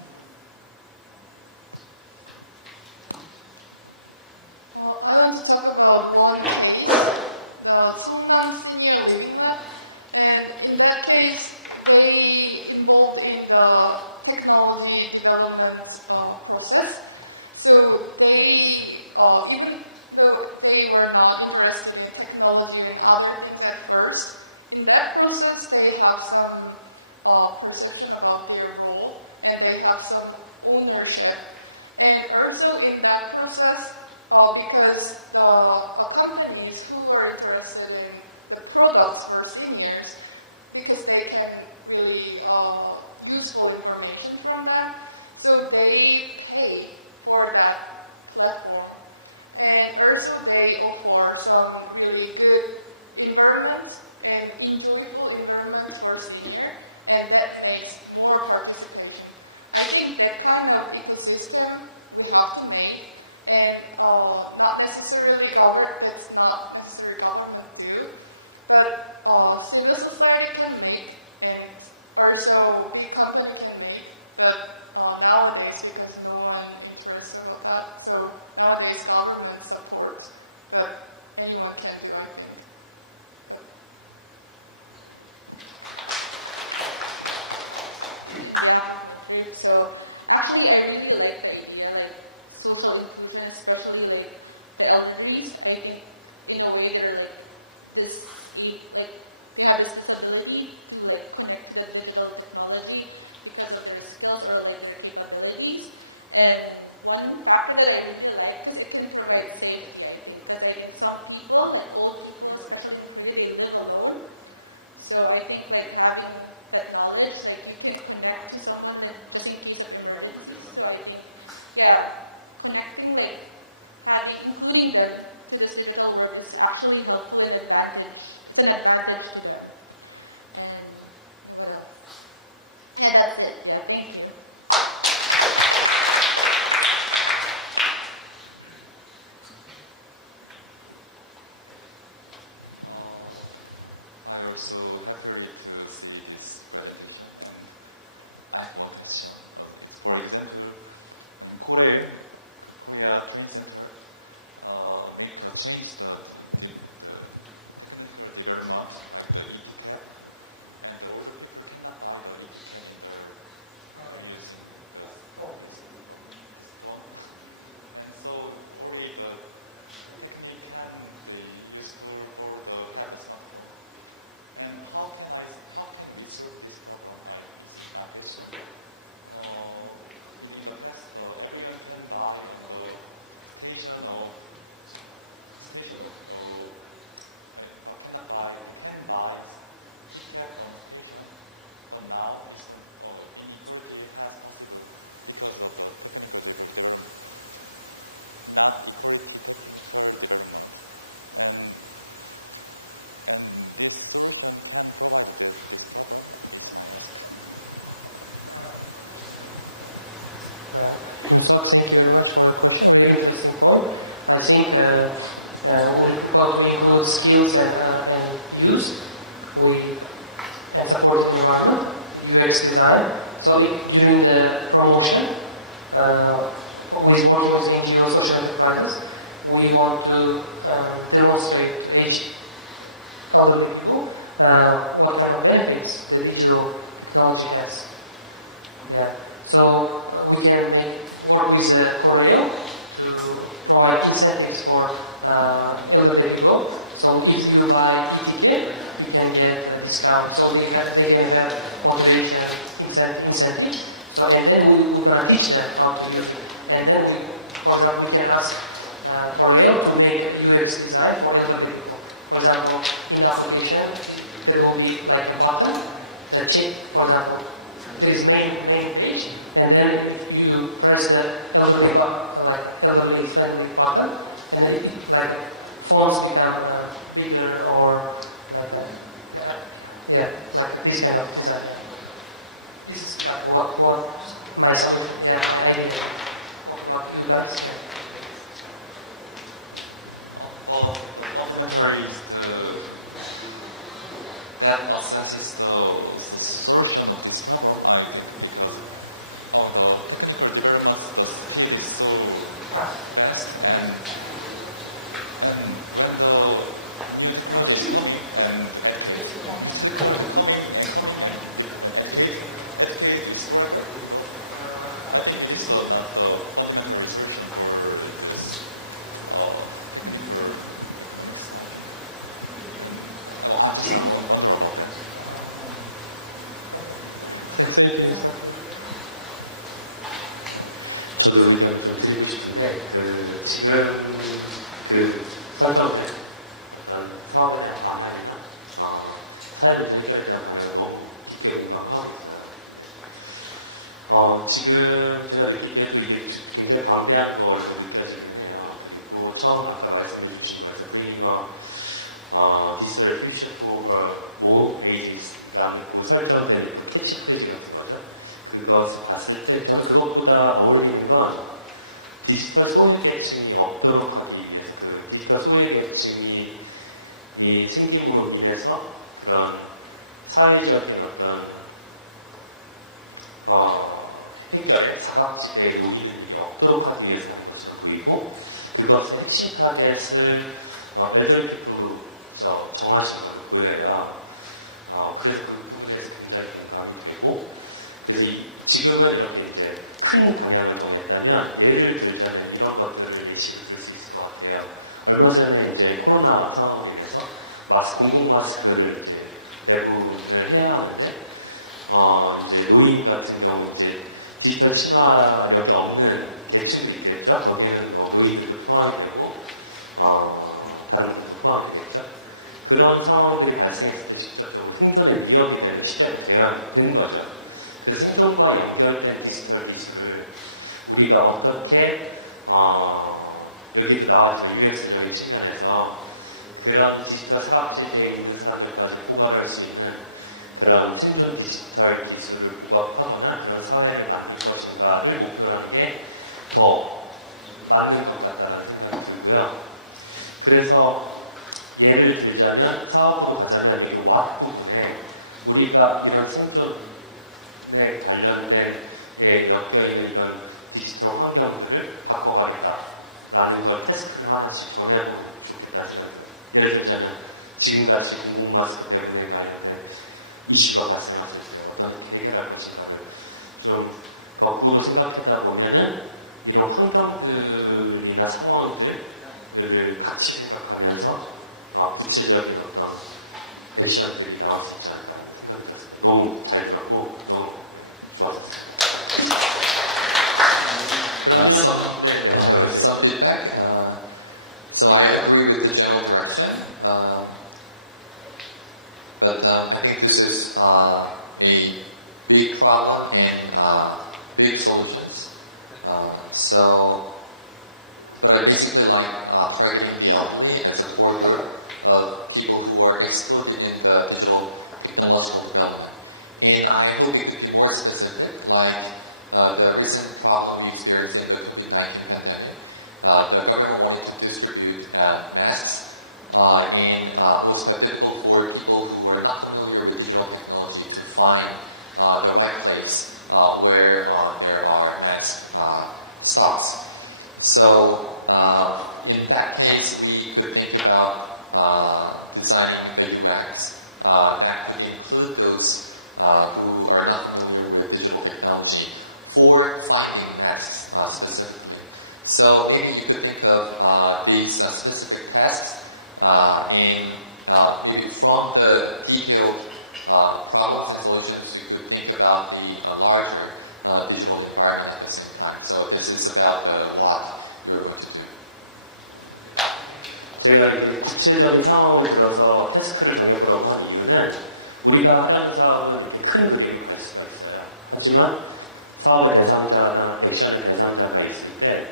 I want to talk about one case, the Seongnam Senior Living Lab. And in that case, they involved in the technology development process. So they, even though they were not interested in technology and other things at first, in that process, they have some perception about their role, and they have some ownership. And also in that process, because the companies who are interested in the products for seniors, because they can really useful information from them, so they pay for that platform. And also they offer some really good environment and enjoyable environment for senior, and that makes more participation. I think that kind of ecosystem we have to make, and not necessarily that's not necessarily government do, but civil society can make, and also big company can make. But nowadays, because no one interested about that, so nowadays government support, but anyone can do, I think. But in behalf of my group, so actually I really like the idea, like social inclusion, especially like the elderlies. I think in a way they're like like they have this disability to like connect to the digital technology because of their skills or like their capabilities. And one factor that I really like, because it can provide safety, I think, because I think some people, like old people, especially in Korea, they live alone. So I think like having that knowledge, like you can connect to someone like just in case of emergencies. So I think, yeah, connecting, like including them to this digital world is actually helpful and advantage. It's an advantage to them. And what else? Yeah, that's it. Yeah, thank you. I also happy to see this presentation, and I have one question. It's, for example, in Korea Training Center change the technical development, like the e-ticket, and the older people cannot buy the e-ticket in their using this phone, and so only the technique can be useful for have the smartphone. And how can we solve this problem? Is my question. In the past, everyone can buy on the station or can buy ticket on station, but now this inequality has possible because of the technical development, not equality technical development, and this solution can provide this problem, is my ask. Yun-Sok, thank you very much for your question. Very interesting point. I think we include skills and use, and supporting environment, UX design. So during the promotion, with working with NGO social enterprises, we want to demonstrate to elderly people what kind of benefits the digital technology has. Yeah. So we can work with Corel to provide incentives for elderly people. So if you buy e-ticket, you can get a discount. So they can have motivation incentive. So and then we're gonna teach them how to use it. And then for example, we can ask Corel to make UX design for elderly people. For example, in the application, there will be like a button that for example, there is main page, and then you press the elderly like elderly friendly button, and then it like fonts become bigger or like yeah, like this kind of design. Yeah, this is like what my solution. Yeah, my idea. What about you guys? Yeah. But the fundamentally is that assesses the solution of this problem, I think, because of the technical developments, the speed is so fast, and when the new technology is coming and educate, new technology coming and educate is forever. But I think it is not the fundamental solution for this technical economics, I think. And I just wonder about that. Thank you. 저도 의견을 좀 드리고 싶은데 지금 설정된 어떤 사업에 대한 방향이나 사회 문제 해결에 대한 방향을 너무 깊게 공감을 하고 있어요. 근데 지금 제가 느끼기에도 이게 굉장히 방대한 걸로 느껴지기는 해요. 그리고 처음 아까 말씀해 주신 거에서 bringing a digital future for all ages라는 그 설정된 그 캐치프레이즈 같은 거죠. 그것을 봤을 때 저는 그것보다 어울리는 건 디지털 소외계층이 없도록 하기 위해서 그 디지털 소외계층이 생김으로 인해서 그런 사회적인 어떤 해결에 사각지대에 놓이는 일이 없도록 하기 위해서 하는 것처럼 보이고, 그것의 핵심 타겟을 elderly people로 정하신 걸로 보여요. 그래서 그 부분에서 굉장히 공감이 되고, 그래서 지금은 이렇게 이제 큰 방향을 정했다면, 예를 들자면 이런 것들을 예시로 들 수 있을 것 같아요. 얼마 전에 이제 코로나 상황으로 인해서 공공 마스크를 이제 배분을 해야 하는데, 이제 노인 같은 경우 이제 디지털 친화력이 없는 계층들이 있겠죠. 거기에는 노인들도 포함이 되고, 다른 분들도 포함이 되겠죠. 그런 상황들이 발생했을 때 직접적으로 생존에 위협이 되는 시대가 된 거죠. 그래서 생존과 연결된 디지털 기술을 우리가 어떻게 여기도 나왔지만 UX적인 측면에서 그런 디지털 사각지대에 있는 사람들까지 포괄할 수 있는 그런 생존 디지털 기술을 부합하거나 그런 사회를 만들 것인가를 목표로 하는 게 더 맞는 것 같다라는 생각이 들고요. 그래서 예를 들자면 사업으로 가자면 여기 what 부분에 우리가 이런 생존 관련된 엮여있는 이런 디지털 환경들을 바꿔가겠다라는 걸 태스크를 하나씩 정해보면 좋겠다는 생각이 들어요. 예를 들자면 지금같이 공공 마스크 배분에 관련된 이슈가 발생했을 때 어떻게 해결할 것인가를 좀 거꾸로 생각하다 보면은 이런 환경들이나 상황들을 같이 생각하면서 구체적인 어떤 액션들이 나올 수 있지 않을까라는 생각이 들었습니다. 너무 잘 들었고 너무 좋았었습니다. 그러면 some feedback. So I agree with the general direction, but I think this is a big problem and big solutions. But I basically like targeting the elderly as a core group of people who are excluded in the digital technological development. And I hope it could be more specific, like the recent problem we experienced in the COVID-19 pandemic. The government wanted to distribute masks, and it was quite difficult for people who are not familiar with digital technology to find the right place where there are mask stocks. So in that case, we could think about designing the UX that could include those who are not familiar with digital technology for finding masks specifically. So maybe you could think of these specific tasks and maybe from the detailed problems and solutions, you could think about the larger digital environment at the same time. So this is about what you're going to do. 제가 이렇게 구체적인 상황을 들어서 태스크를 정해보라고 한 이유는 우리가 하려는 사업은 이렇게 큰 그림을 갈 수가 있어요. 하지만 사업의 대상자나 액션의 대상자가 있을 때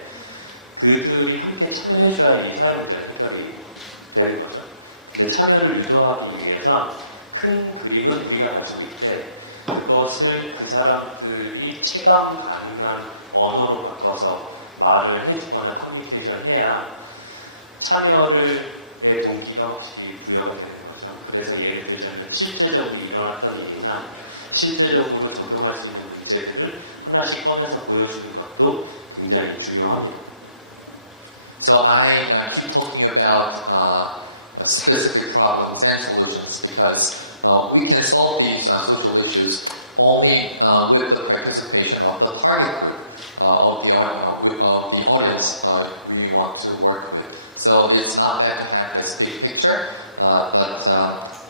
그들이 함께 참여해줘야 이 사회 문제는 해결이 되는 거죠. 근데 참여를 유도하기 위해선 큰 그림은 우리가 가지고 있대 그것을 그 사람들이 체감 가능한 언어로 바꿔서 말을 해주거나 커뮤니케이션을 해야 참여의 동기가 확실히 부여가 되는 거죠. 그래서 예를 들자면 실제적으로 일어났던 일이나 실제적으로 적용할 수 있는 문제들을 하나씩 꺼내서 보여주는 것도 굉장히 중요합니다. So I keep talking about specific problems and solutions because we can solve these social issues only with the participation of the target group of the audience we want to work with. So it's not bad to have this big picture, but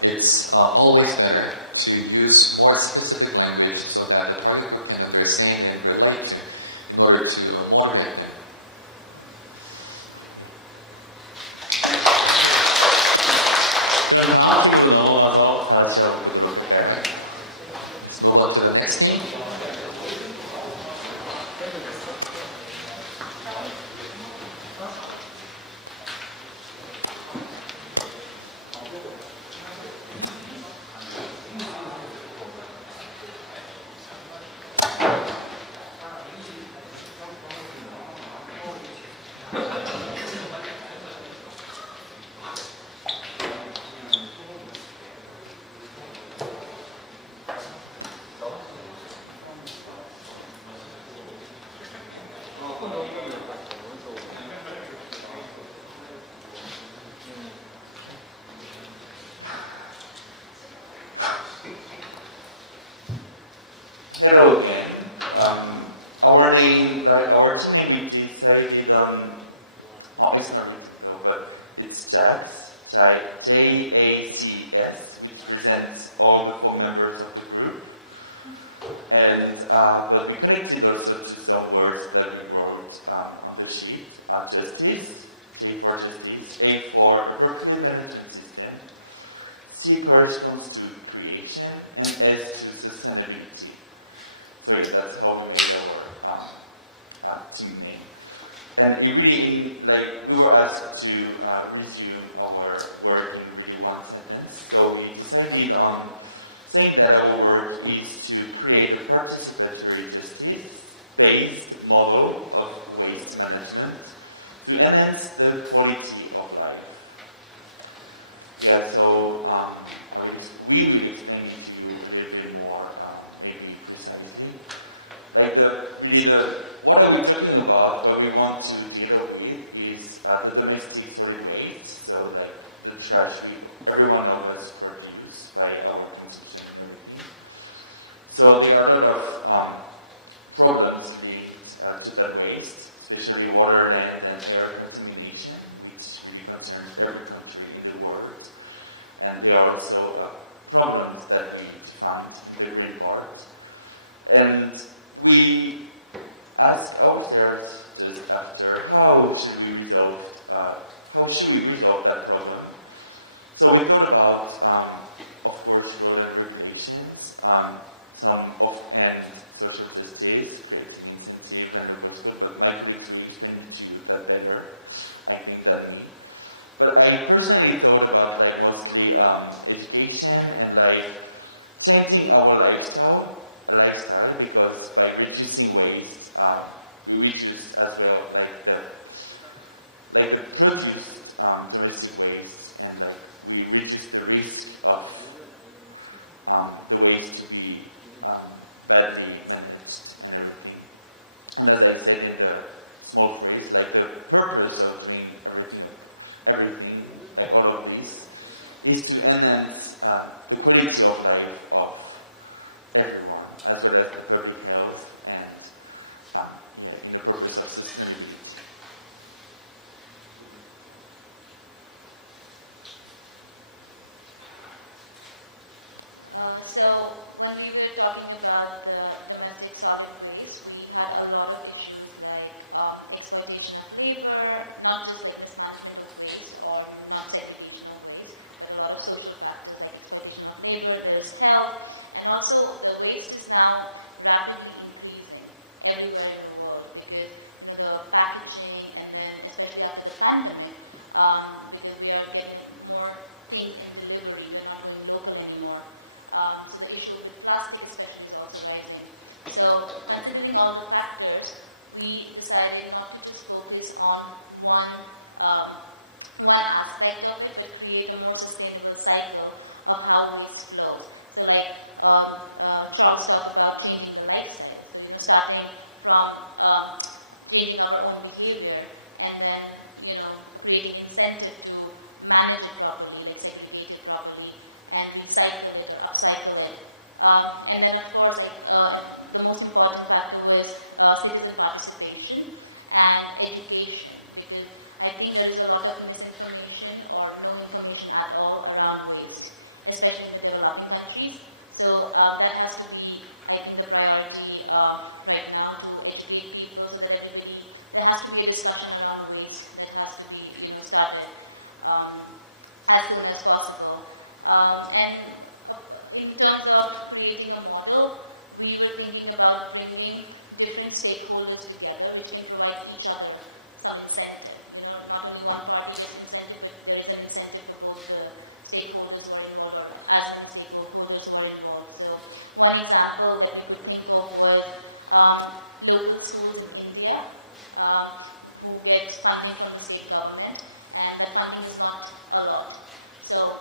it's always better to use more specific language so that the target group can understand and relate to in order to motivate them. 그럼 다음 팀으로 넘어가서 다 같이 보도록 할까요? Right. Let's move on to the next team. Hello again. Our name, our team name, we decided on. Oh, it's not written though, but it's JACS, J-A-C-S, which presents all the 4 members of the group. And but we connected also to some words that we wrote on the sheet. Justice, J for justice, A for appropriate management system, C corresponds to creation, and S to sustainability. So yeah, that's how we made our team name. And it really, we were asked to resume our work in really one sentence. So we decided on saying that our work is to create a participatory justice-based model of waste management to enhance the quality of life. Yeah, so we will explain it to you a little bit more, maybe precisely. What are we talking about? What we want to deal with is the domestic solid waste. So the trash every one of us produce by our consumption and everything. So there are a lot of problems linked to that waste, especially water, land, and air contamination, which really concerns every country in the world. And there are also problems that we defined in the green part. And we ask ourselves just after, how should we resolve that problem? So we thought about, of course, rule and regulations, and social justice, creating incentive and local school, but my colleagues will explain to you that better, I think, than me. But I personally thought about mostly education and changing our lifestyle, because by reducing waste, we reduce as well the produced domestic waste, and we reduce the risk of the waste to be badly managed and everything. And as I said in the small phrase, the purpose of doing everything, all of this, is to enhance the quality of life of everyone, as well as the public health, and in the purpose of sustainability. So when we were talking about the domestic solid waste, we had a lot of issues like exploitation of labor, not just like mismanagement of waste or not segregation of waste, but a lot of social factors like exploitation of labor, there's health, and also the waste is now rapidly increasing everywhere in the world because the packaging, and then especially after the pandemic, because we are getting more things in delivery, we are not going local anymore. So the issue with plastic especially is also rising. So considering all the factors, we decided not to just focus on one aspect of it, but create a more sustainable cycle of how waste flows. So like Charles talked about changing the lifestyle. So starting from changing our own behavior, and then creating incentive to manage it properly, like segregate it properly, and recycle it or upcycle it. And then of course, the most important factor was citizen participation and education, because I think there is a lot of misinformation or no information at all around waste, especially in the developing countries. So that has to be, I think, the priority right now, to educate people so that there has to be a discussion around waste that has to be started as soon as possible. And in terms of creating a model, we were thinking about bringing different stakeholders together, which can provide each other some incentive. Not only one party gets incentive, but there is an incentive for both the stakeholders who are involved, or as many stakeholders who are involved. So one example that we could think of was local schools in India who get funding from the state government, and that funding is not a lot. So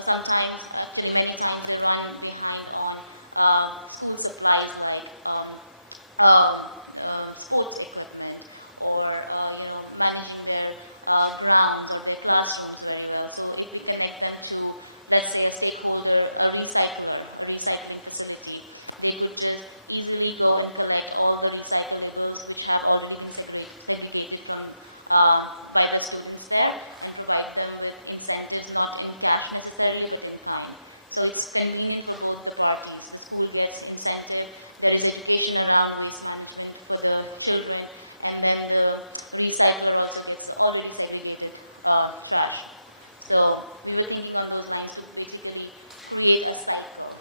sometimes, actually many times, they run behind on school supplies like sports equipment, or managing their grounds or their classrooms very well. So if we connect them to, let's say, a stakeholder, a recycler, a recycling facility, they could just easily go and collect all the recyclables which have already been segregated from by the students there, and provide them with incentives, not in cash necessarily, but in kind. So it's convenient for both the parties. The school gets incentive, there is education around waste management for the children, and then the recycler also gets the already segregated trash. So we were thinking on those lines to basically create a cycle,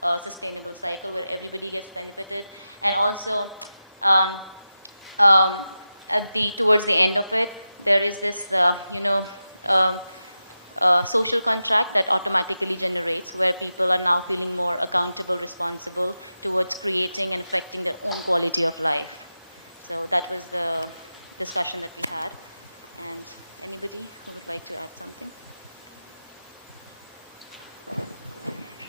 a sustainable cycle where everybody gets benefited, and also towards the end of it, there is this social contract that automatically generates, where people are now feeling more accountable, responsible towards creating and affecting their own quality of life. So that was the discussion that we had. And anybody who would like to add something?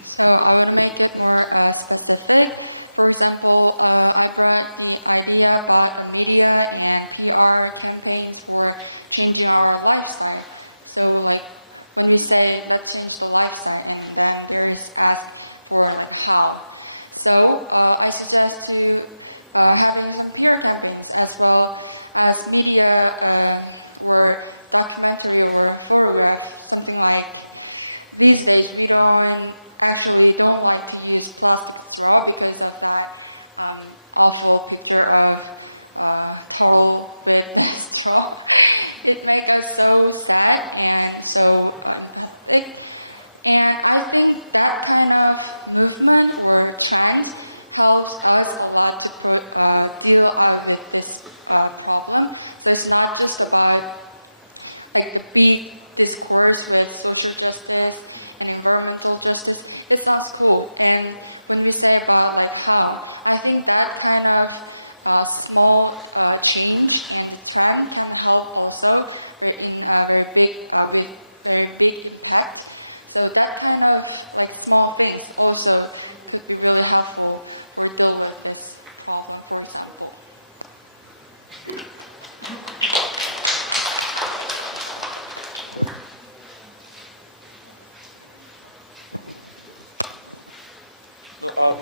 So I want to make it more specific. For example, I brought the idea about media and PR campaigns for changing our lifestyle. So like when we say, let's change the lifestyle, and then there is ask for like how. So I suggest to having some PR campaigns, as well as media or documentary or photograph, something like these days we don't like to use plastic straw because of that awful picture of turtle with the straw. It makes us so sad and so empathic. And I think that kind of movement or trend helps us a lot to deal with this problem. So it's not just about like the big discourse with social justice and environmental justice. It sounds cool. And when we say about like how, I think that kind of small change and the trend can help also in very big with very big impact. So that kind of like small things also could be really helpful for deal with this problem, for example.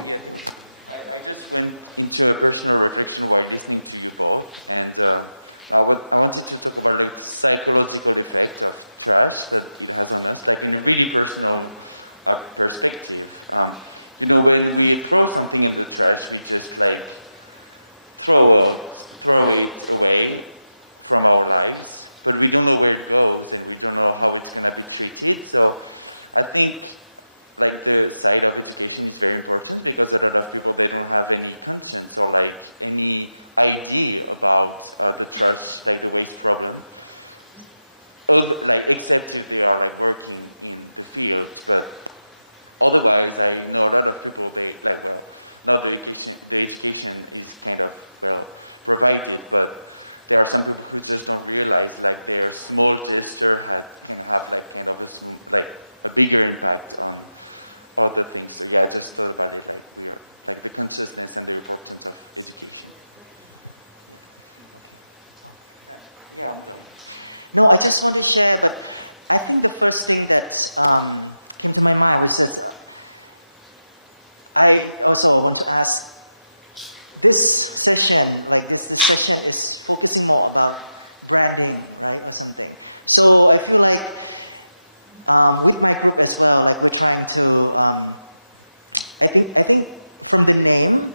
Yeah, thank you. I just went into a personal reflection while listening to you both, and I wanted to talk about like the psychological effect of trash that it has on us, like in a really personal perspective. you know, when we throw something in the trash, we just like throw it away from our lives, but we don't know where it goes and we don't know how it's gonna be treated. So I think like the side of education is very important because a lot of people, they don't have any conscience or like any idea about the trash, like the waste problem. Like except if they are like working in the field, but otherwise I know a lot of people, they like, well, now the education is kind of well provided, but there are some people who just don't realize like their small gesture can have like kind of a bigger impact on other things. So yeah, I just thought about it, like we are like the consciousness and the importance of education. Yeah, I'm done. No, I just want to share, but I think the first thing that came to my mind was that I also want to ask, this session, like this session is focusing more about branding, right, or something. So I feel like with my group as well, like we're trying to, I think from the name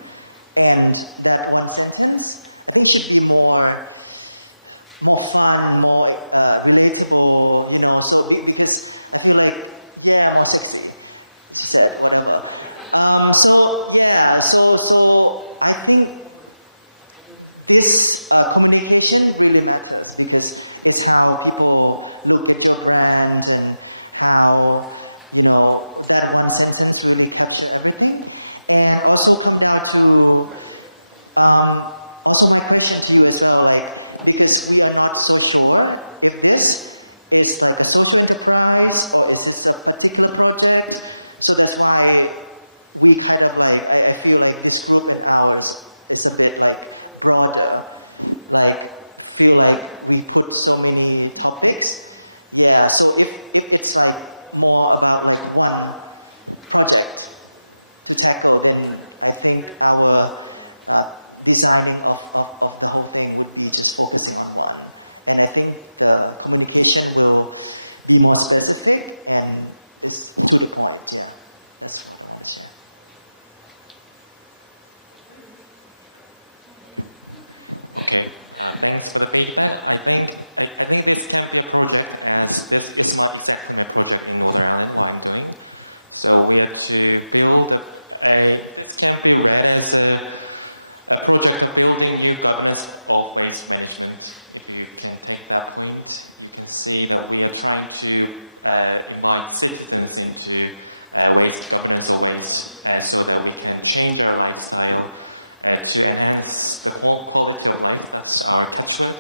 and that one sentence, I think should be more fun, more relatable, you know. So because I feel like, yeah, more sexy. She said whatever. So yeah, so I think this communication really matters because it's how people look at your brand and how, you know, that one sentence really capture everything. And also come down to also my question to you as well, like, because we are not so sure if this is like a social enterprise or is this a particular project. So that's why we kind of like, I feel like this group and ours is a bit like broader, like feel like we put so many topics. Yeah, so if it's like more about like one project to tackle, then I think our designing of the whole thing would be just focusing on one. And I think the communication will be more specific and is to the point. Yeah, that's what I want to share. Okay, thanks for the feedback. I think this can be a project, as this is exactly my project in Northern Ireland, what I'm doing. So we are to build this can be read as a project of building new governance of waste management. If you can take that point, you can see that we are trying to invite citizens into waste governance of waste so that we can change our lifestyle to enhance the quality of life. That's our catchword.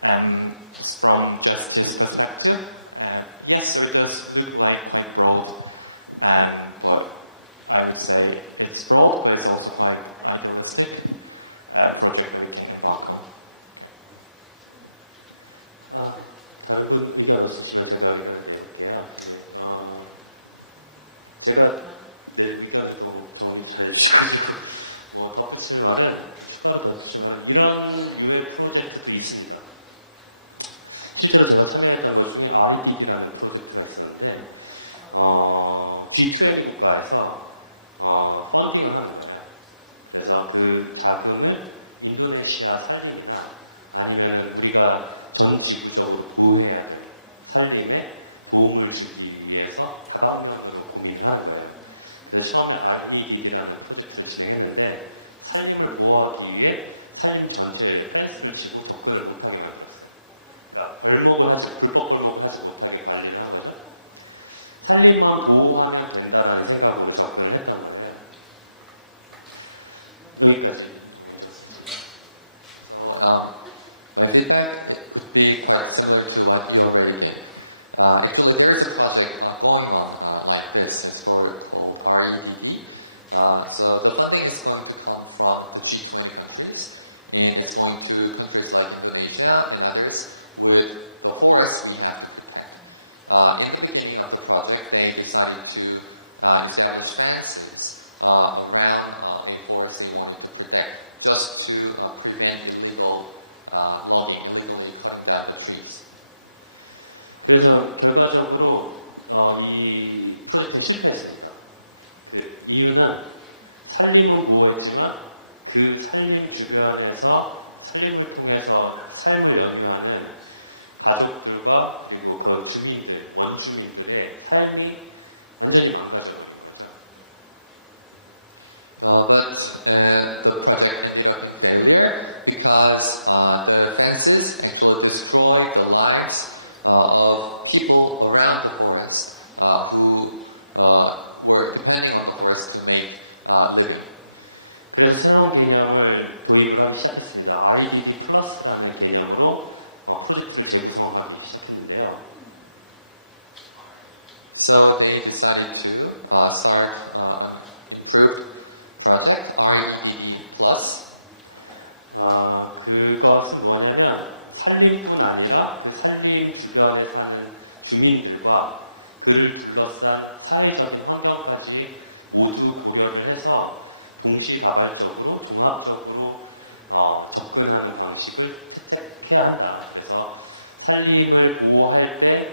From justice perspective, yes, so it does look like quite broad, but I would say it's broad, but it's also quite idealistic project that we can embark on. Okay. 다른 분 의견 없으시면 제가 의견을 내볼게요. 근데 제가 내 의견을 너무 정리 잘 해주셔가지고 뭐 추가로 덧붙일 말은 이런 유의 프로젝트도 있습니다. 실제로 제가 참여했던 것 중에 REDD라는 프로젝트가 있었는데 G20 국가에서 펀딩을 하는 거예요. 그래서 그 자금을 인도네시아 산림이나 아니면은 우리가 전 지구적으로 보호해야 될 산림에 도움을 주기 위해서 다방면으로 고민을 하는 거예요. 그래서 처음에 REDD라는 프로젝트를 진행했는데 산림을 보호하기 위해 산림 전체를 펜스를 치고 접근을 못하게 만들었어요. 그러니까 불법 벌목을 하지 못하게 관리를 한 거죠. 산림만 보호하면 된다라는 생각으로 접근을 했던 거예요. 여기까지 먼저. So my feedback would be quite similar to what you already gave. Actually, there is a project going on like this. It's called REDD. So the funding is going to come from the G20 countries, and it's going to countries like Indonesia and others with the forests we have to protect. In the beginning of the project, they decided to establish fences around a forest they wanted to protect, just to prevent illegal logging, illegally cutting down the trees. 그래서 결과적으로 이 프로젝트는 실패했습니다. 그 이유는 산림은 보호했지만 그 산림 주변에서 산림을 통해서 삶을 영유하는 가족들과 그리고 그 주민들, 원주민들의 삶이 완전히 망가져 버린 거죠. But the project ended up in failure because the fences actually destroyed the lives of people around the forest who were depending on the forest to make living. 그래서 새로운 개념을 도입을 하기 시작했습니다. REDD 플러스라는 개념으로 프로젝트를 재구성하기 시작했는데요. So they decided to start an improved project, REDD Plus. 그것은 뭐냐면 산림뿐 아니라 그 산림 주변에 사는 주민들과 그를 둘러싼 사회적인 환경까지 모두 고려를 해서 동시다발적으로 종합적으로 접근하는 방식을 채택해야 한다. 그래서 산림을 보호할 때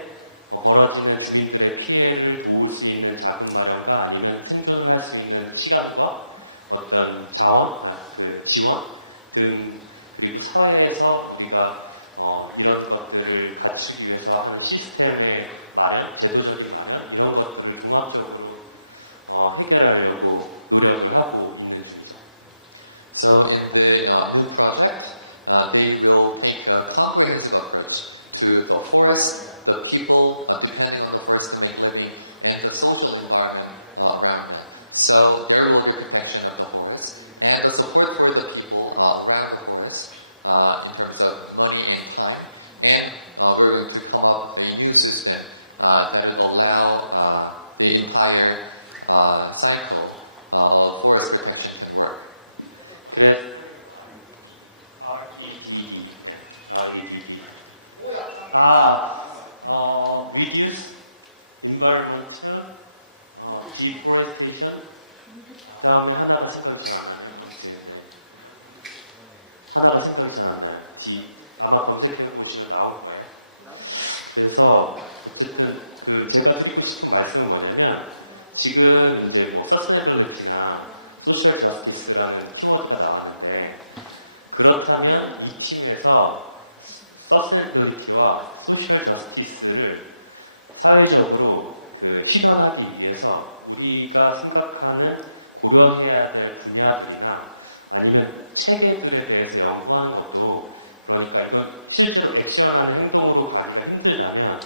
벌어지는 주민들의 피해를 도울 수 있는 자금 마련과 아니면 생존을 할 수 있는 시간과 어떤 지원 등 그리고 사회에서 우리가 이런 것들을 갖추기 위해서 하는 시스템의 마련, 제도적인 마련 이런 것들을 종합적으로 해결하려고 노력을 하고 있는 중이죠. So in the new project, they will take a comprehensive approach to the forest, the people depending on the forest to make living, and the social environment around that. So there will be protection of the forest and the support for the people around the forest in terms of money and time. And we're going to come up a new system that would allow the entire cycle of forest protection can work. 그래서 REDD, REDD. Reduce environmental deforestation. 다음에 하나가 생각이 잘 안 나네요. 아무튼 네. 하나가 생각이 잘 안 나요. 아마 검색해 보시면 나올 거예요. 그래서 어쨌든 제가 드리고 싶은 말씀은 뭐냐면 지금 이제 뭐 sustainability나 social justice라는 키워드가 나왔는데 그렇다면 이 팀에서 sustainability와 social justice를 사회적으로 실현하기 위해서 우리가 생각하는 고려해야 될 분야들이나 아니면 체계들에 대해서 연구하는 것도 그러니까 이건 실제로 액션하는 행동으로 가기가 힘들다면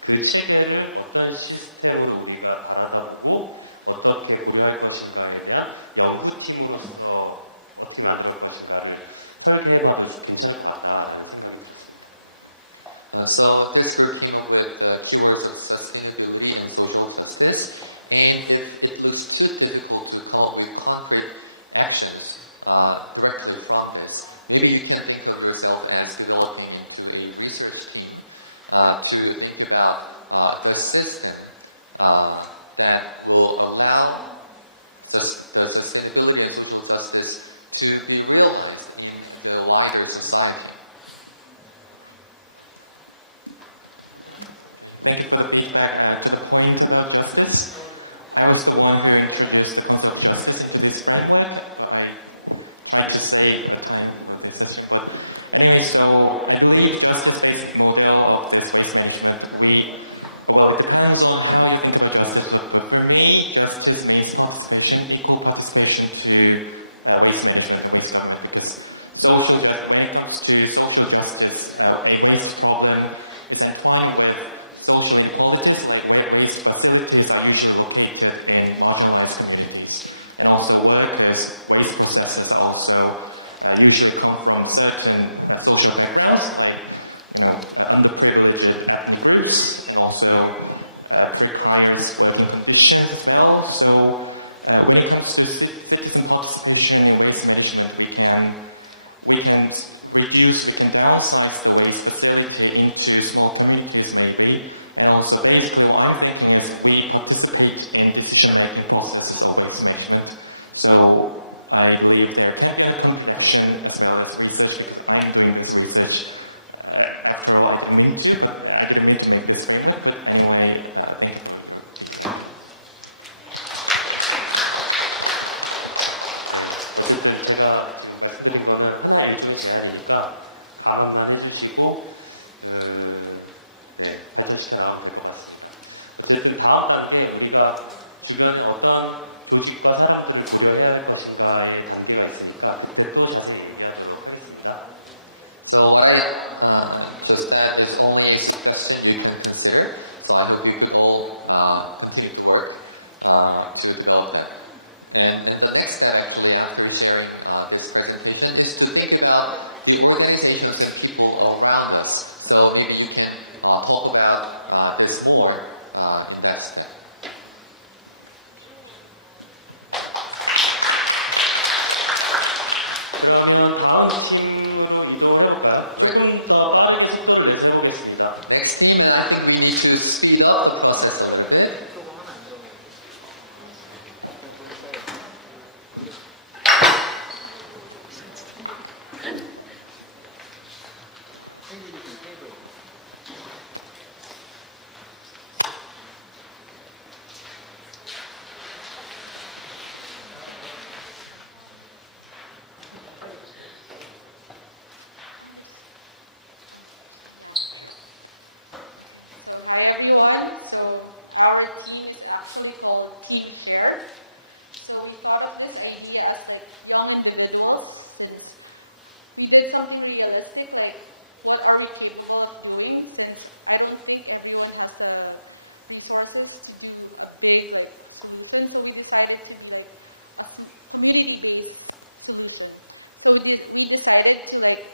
그 체계를 어떤 시스템으로 우리가 바라다보고 어떻게 고려할 것인가에 대한 연구팀으로서 어떻게 만들 것인가를 설계해봐도 괜찮을 것 같다라는 생각이 들었습니다. So this group came up with the keywords of sustainability and social justice. And if it looks too difficult to come up with concrete actions directly from this, maybe you can think of yourself as developing into a research team to think about the system that will allow the sustainability and social justice to be realized in the wider society. Thank you for the feedback. To the point about justice, I was the one who introduced the concept of justice into this framework, but I tried to save time for this session. But anyway, so I believe justice-based model of this waste management, well, it depends on how you think about justice, but for me, justice means participation, equal participation to waste management and waste government, because when it comes to social justice, a waste problem is entwined with social inequalities, like waste facilities are usually located in marginalized communities. And also workers' waste processes are also usually come from certain social backgrounds, like underprivileged ethnic groups, and also precarious working conditions as well. So when it comes to citizen participation in waste management, we can downsize the waste facility into small communities maybe. And also basically what I'm thinking is we participate in decision-making processes of waste management. So I believe there can be a contradiction as well as research, because I'm doing this research. After all, I didn't mean to make this framework, but anyway, thank you for your feedback. 네, 어쨌든 제가 지금 말씀드린 거는 하나 일종의 제안이니까 감안만 해주시고 네, 발전시켜 나가면 될 것 같습니다. 어쨌든 다음 단계 우리가 주변에 어떤 조직과 사람들을 고려해야 할 것인가의 단계가 있으니까 그때 또 자세히 얘기하도록 하겠습니다. So what I just said is only a suggestion you can consider. So I hope you could all continue to work to develop that. And the next step actually after sharing this presentation is to think about the organizations and people around us. So maybe you can talk about this more in that step. 그러면 다음 팀으로 이동을 해볼까요? 조금 더 빠르게 속도를 내서 해보겠습니다. Next team, and I think we need to speed up the process a little bit. So hi everyone. So our team is actually called Team Share. So we thought of this idea as like young individuals, since we did something realistic, like what are we capable of doing, since I don't think everyone has the resources to do a big like solution. So we decided to be like a community-based solution. So we decided to like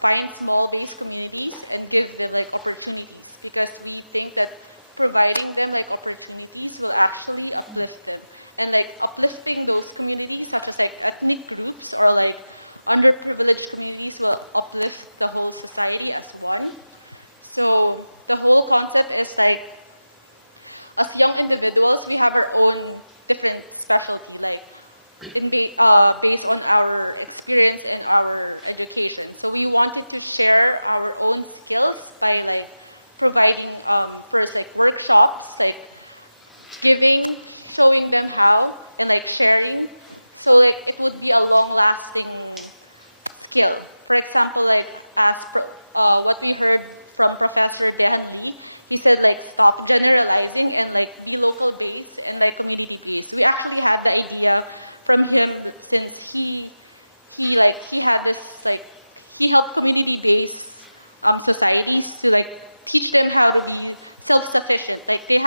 find small-based communities and give them like opportunities, because we think that providing them like opportunities will actually uplift them, and like uplifting those communities such as like ethnic groups or like underprivileged communities will uplift the whole society as one. So the whole concept is like, as young individuals, we have our own different specialty, like based on our experience and our education. So we wanted to share our own skills by like providing first like workshops, like giving, showing them how, and like sharing. So like it would be a long-lasting skill. For example, like as what we heard from Professor Dehan Lee, he said like stop generalizing and like be local-based and like community-based. We actually had the idea from him, since he had this like, he helped community-based societies to like teach them how to be self-sufficient. Like they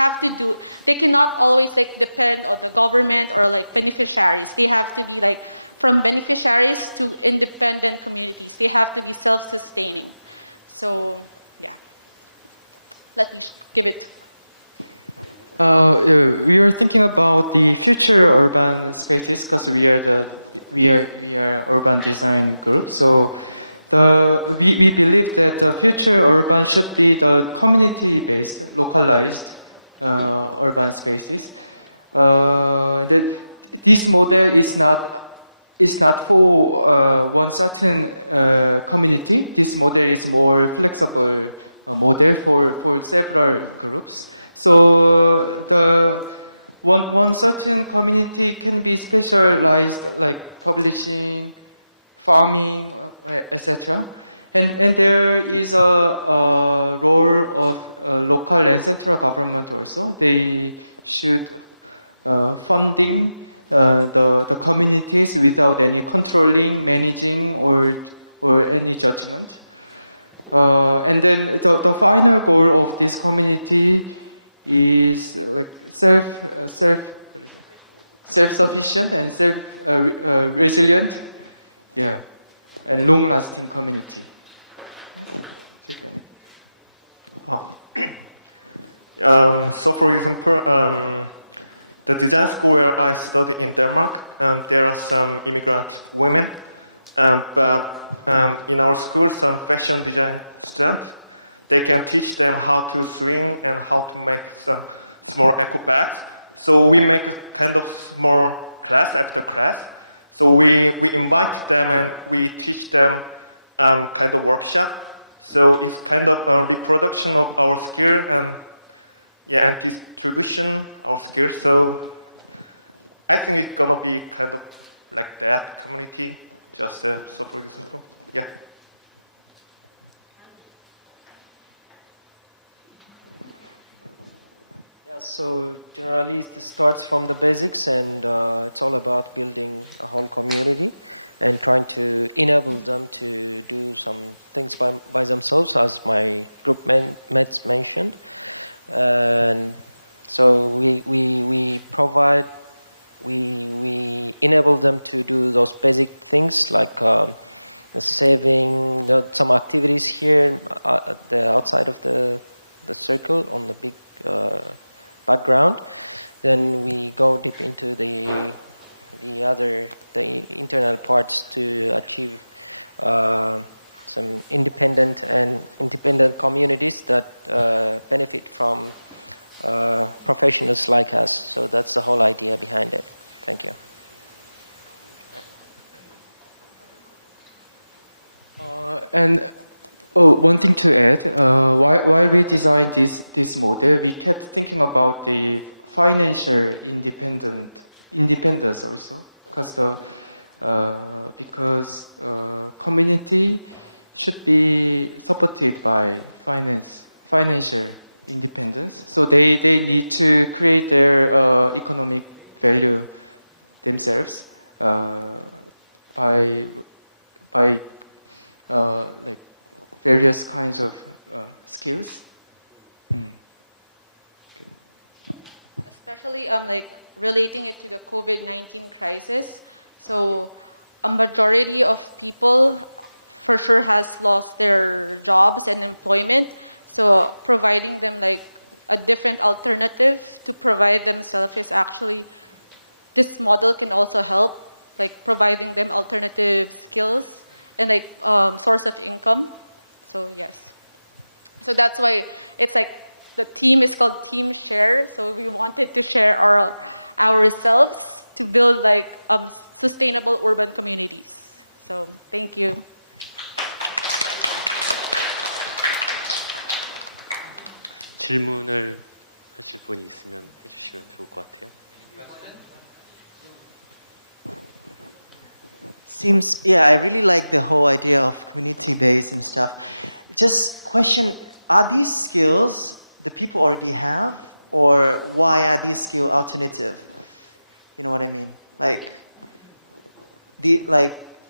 cannot always like depend on the government or like beneficiaries. They have to be like from beneficiaries to independent communities. They have to be self-sustaining. So yeah, let me give it to we were thinking about the future urban spaces, because we are urban design group. So we believe that the future urban should be the community-based, localized urban spaces. That this model is not for one certain community. This model is more flexible model for several groups. So the one certain community can be specialized, like publishing, farming, etc. And there is a role of local and central government also. They should funding the communities without any controlling, managing, or any judgment. And then the final goal of this community is like self-sufficient and resilient, yeah, and long-lasting community. So for example, the design school where I studied in Denmark, there are some immigrant women, but in our school, some fashion design students, they can teach them how to swing and how to make some small eco bags. So we make a kind of small class after class. So we invite them and we teach them kind of workshop. So it's kind of a reproduction of our skill and and distribution of skills. So I think it's gonna be kind of like that community. Just so, for example, yeah. Yeah, so generally it starts from the basics, and it's all about building a whole community and trying to enable them to do some things by themselves, as my group mates mentioned. And so we provide, we enable them to do those basic things like saving, some activities here at the outside of the circle on the big background. Then we go deep into the internal parts to achieve some independent communities that benefit from professionals like us. So that's the whole idea behind it. Thank you. One thing to add, while we designed this model, we kept thinking about the financial independence also, because community should be supported by financial independence. So they need to create their economic value themselves by like various kinds of skills. Okay. Especially like relating it to the COVID-19 crisis. So a majority of people for sure has lost their jobs and employment. So providing them like a different alternative to provide themselves is actually, this model can also help, like providing them alternative skills and like source of income. So yes. So that's why it's like the team is called Team Share. So we wanted to share ourselves to build like sustainable urban communities. So thank you. 질문을 하실 분이 있으면 해주시면 좋을 것 같아요. Seems, yeah, I really like the whole idea of community-based and stuff. Just question, are these skills the people already have, or why are these skills alternative? You know what I mean? Like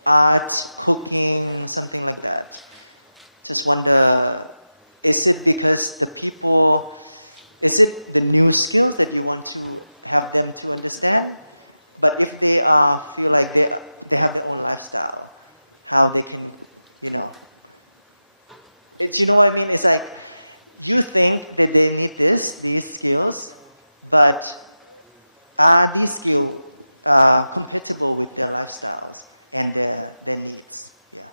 art, cooking, something like that. Just wonder, is it because the people, is it the new skills that you want to have them to understand? But if they feel like they have their own lifestyle, how they can, you know. It's, you know what I mean? It's like you think that they need these skills, but are these skills compatible with their lifestyles and their needs? Yeah.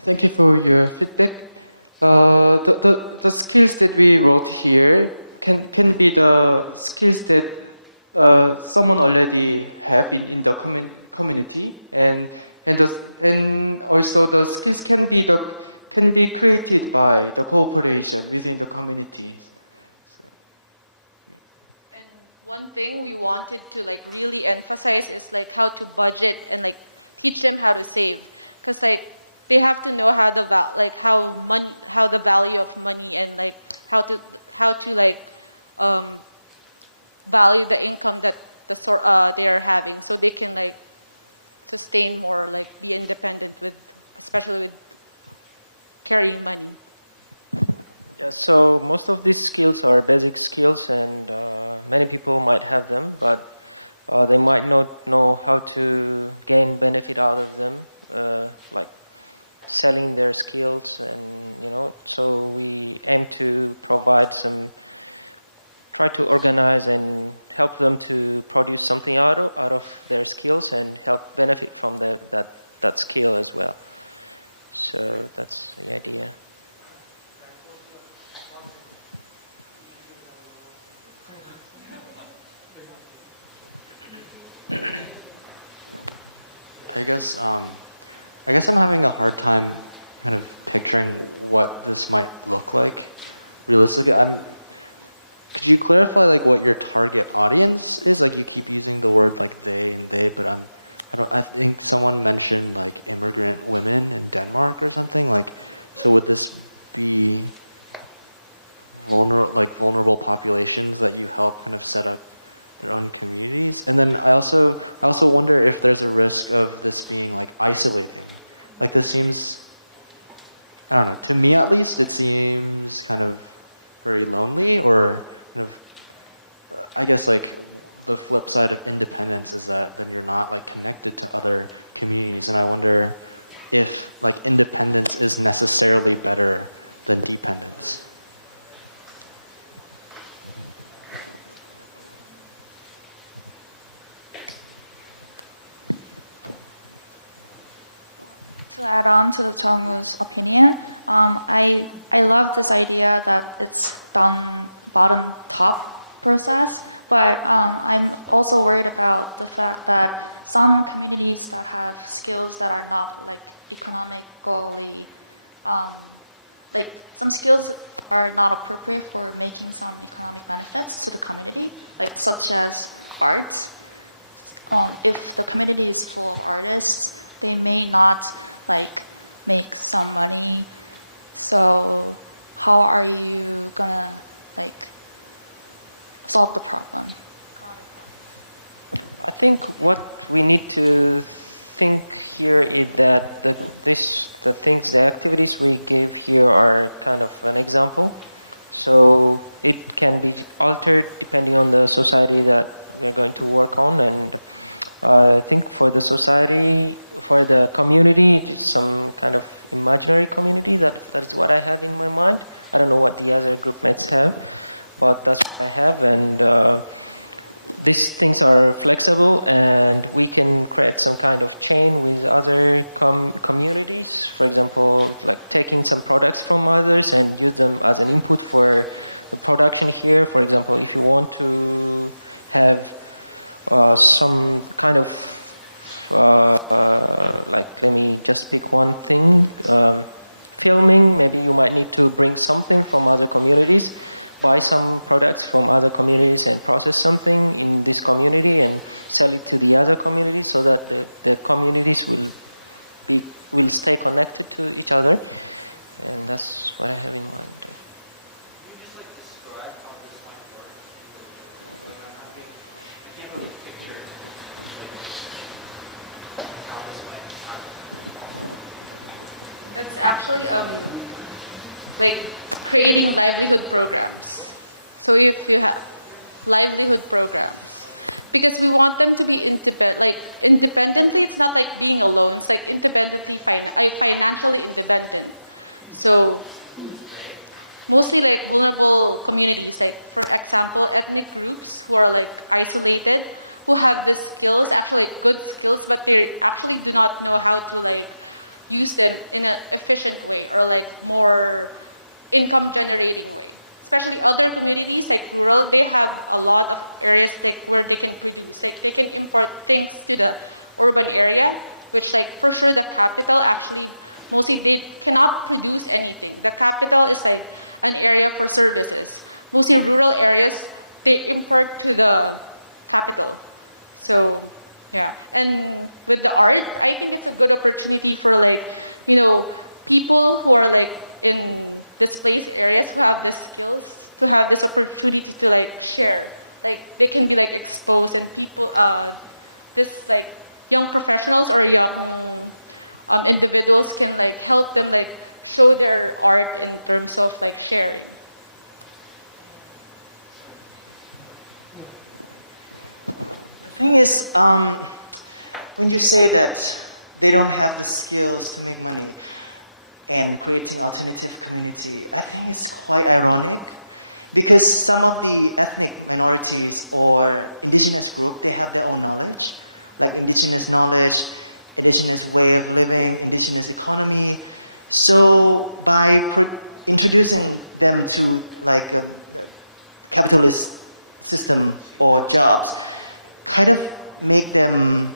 Thank you for your feedback. The skills that we wrote here can be the skills that someone already have in the community, and also the skills can be created by the cooperation within the community. So, yeah. And one thing we wanted to like really emphasize is like how to budget and like teach them how to save, because like they have to know how the value of money and like how to like value the income that they are having, so they can like sustain more, like be independent with, especially with carrying money. Yeah, so most of these skills are basic skills, and many people might have them, but they might not know how to gain benefit out of them, like selling their skills, and so we aim to provide try to organize and help them to produce something out of their skills and help benefit from that skill as well. So that's the idea. I guess I'm having a hard time kind of picturing what this might look like realistically. Could could you clarify like what your target audience is? Like you keep using the word like they and they, but I think someone mentioned like immigrant women in Denmark or something. Like, so would this be vulnerable populations that you help kind of set up their own communities? And then I also wonder if there's a risk of this being like isolating. Like this seems, I don't know, to me at least, it seems kind of very lonely, or kind of, I guess like the flip side of independence is that then you're not like connected to other communities. And I wonder if like independence is necessarily better than dependence. To add on to the Jungwoo's opinion, I love this idea that it's done bottom top process, but I'm also worried about the fact that some communities that have skills that are not like economically, like some skills are not appropriate for making some economic benefits to the community, like such as art. If the community is full of artists, they may not like make some money. So how are you gonna like solve the problem? I think what we need to think here is that the activities we give here are kind of an example. So it can be altered depending on the society that we're going to work on, and I think for the society, for the community, it's some kind of imaginary community. That is what I have in my mind. I don't know what the other group mates have, but that's what I have. And these things are flexible, and we can create some kind of chain with other communities. For example, like taking some products from others and use them as an input for the production here. For example, if you want to have some kind of like, let me just pick one thing, filming, maybe you might need to bring something from other communities, buy some products from other communities and process something in this community and sell it to the other communities, so that the communities will stay connected to each other. And that's what I have in mind. That's actually like creating livelihood programs. So if you have livelihood programs, because we want them to be independently. It's not like being alone. It's like independently, financially independent. So mostly like vulnerable communities, like for example, ethnic groups who are like isolated, who have the skills, actually like good skills, but they actually do not know how to like use them in an efficient way or like more income generating way. Especially other communities like rural, they have a lot of areas like where they can produce, like they can import things to the urban area, which like for sure the capital actually mostly they cannot produce anything. The capital is like an area for services. Mostly rural areas, they import to the capital. So yeah, and with the art, I think it's a good opportunity for like, you know, people who are like in displaced areas who have the skills to have this opportunity to like share. Like they can be like exposed, and people, this like young professionals or young individuals can like help them like show their art in terms of like sharing. The thing is, when you say that they don't have the skills to make money and creating alternative community, I think it's quite ironic, because some of the ethnic minorities or indigenous group, they have their own knowledge, like indigenous knowledge, indigenous way of living, indigenous economy. So by introducing them to like a capitalist system or jobs, kind of make them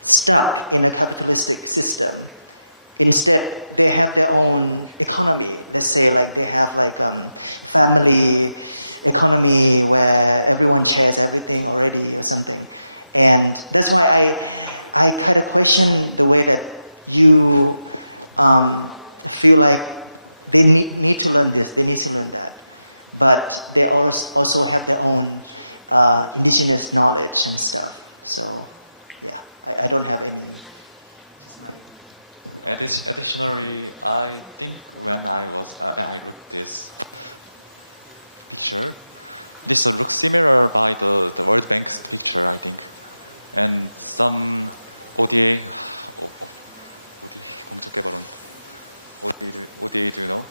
stuck in a capitalistic system. instead they have their own economy. Let's say like they have like family economy where everyone shares everything already or something. And that's why I kind of question the way that you feel like they need to learn this, they need to learn that. But they also have their own indigenous knowledge and stuff. So yeah, I don't have any. Additionally, I think when I looked this picture, this looks similar by the World Bank's picture, I think. And some ODA 공적개발원 ODA, do you know?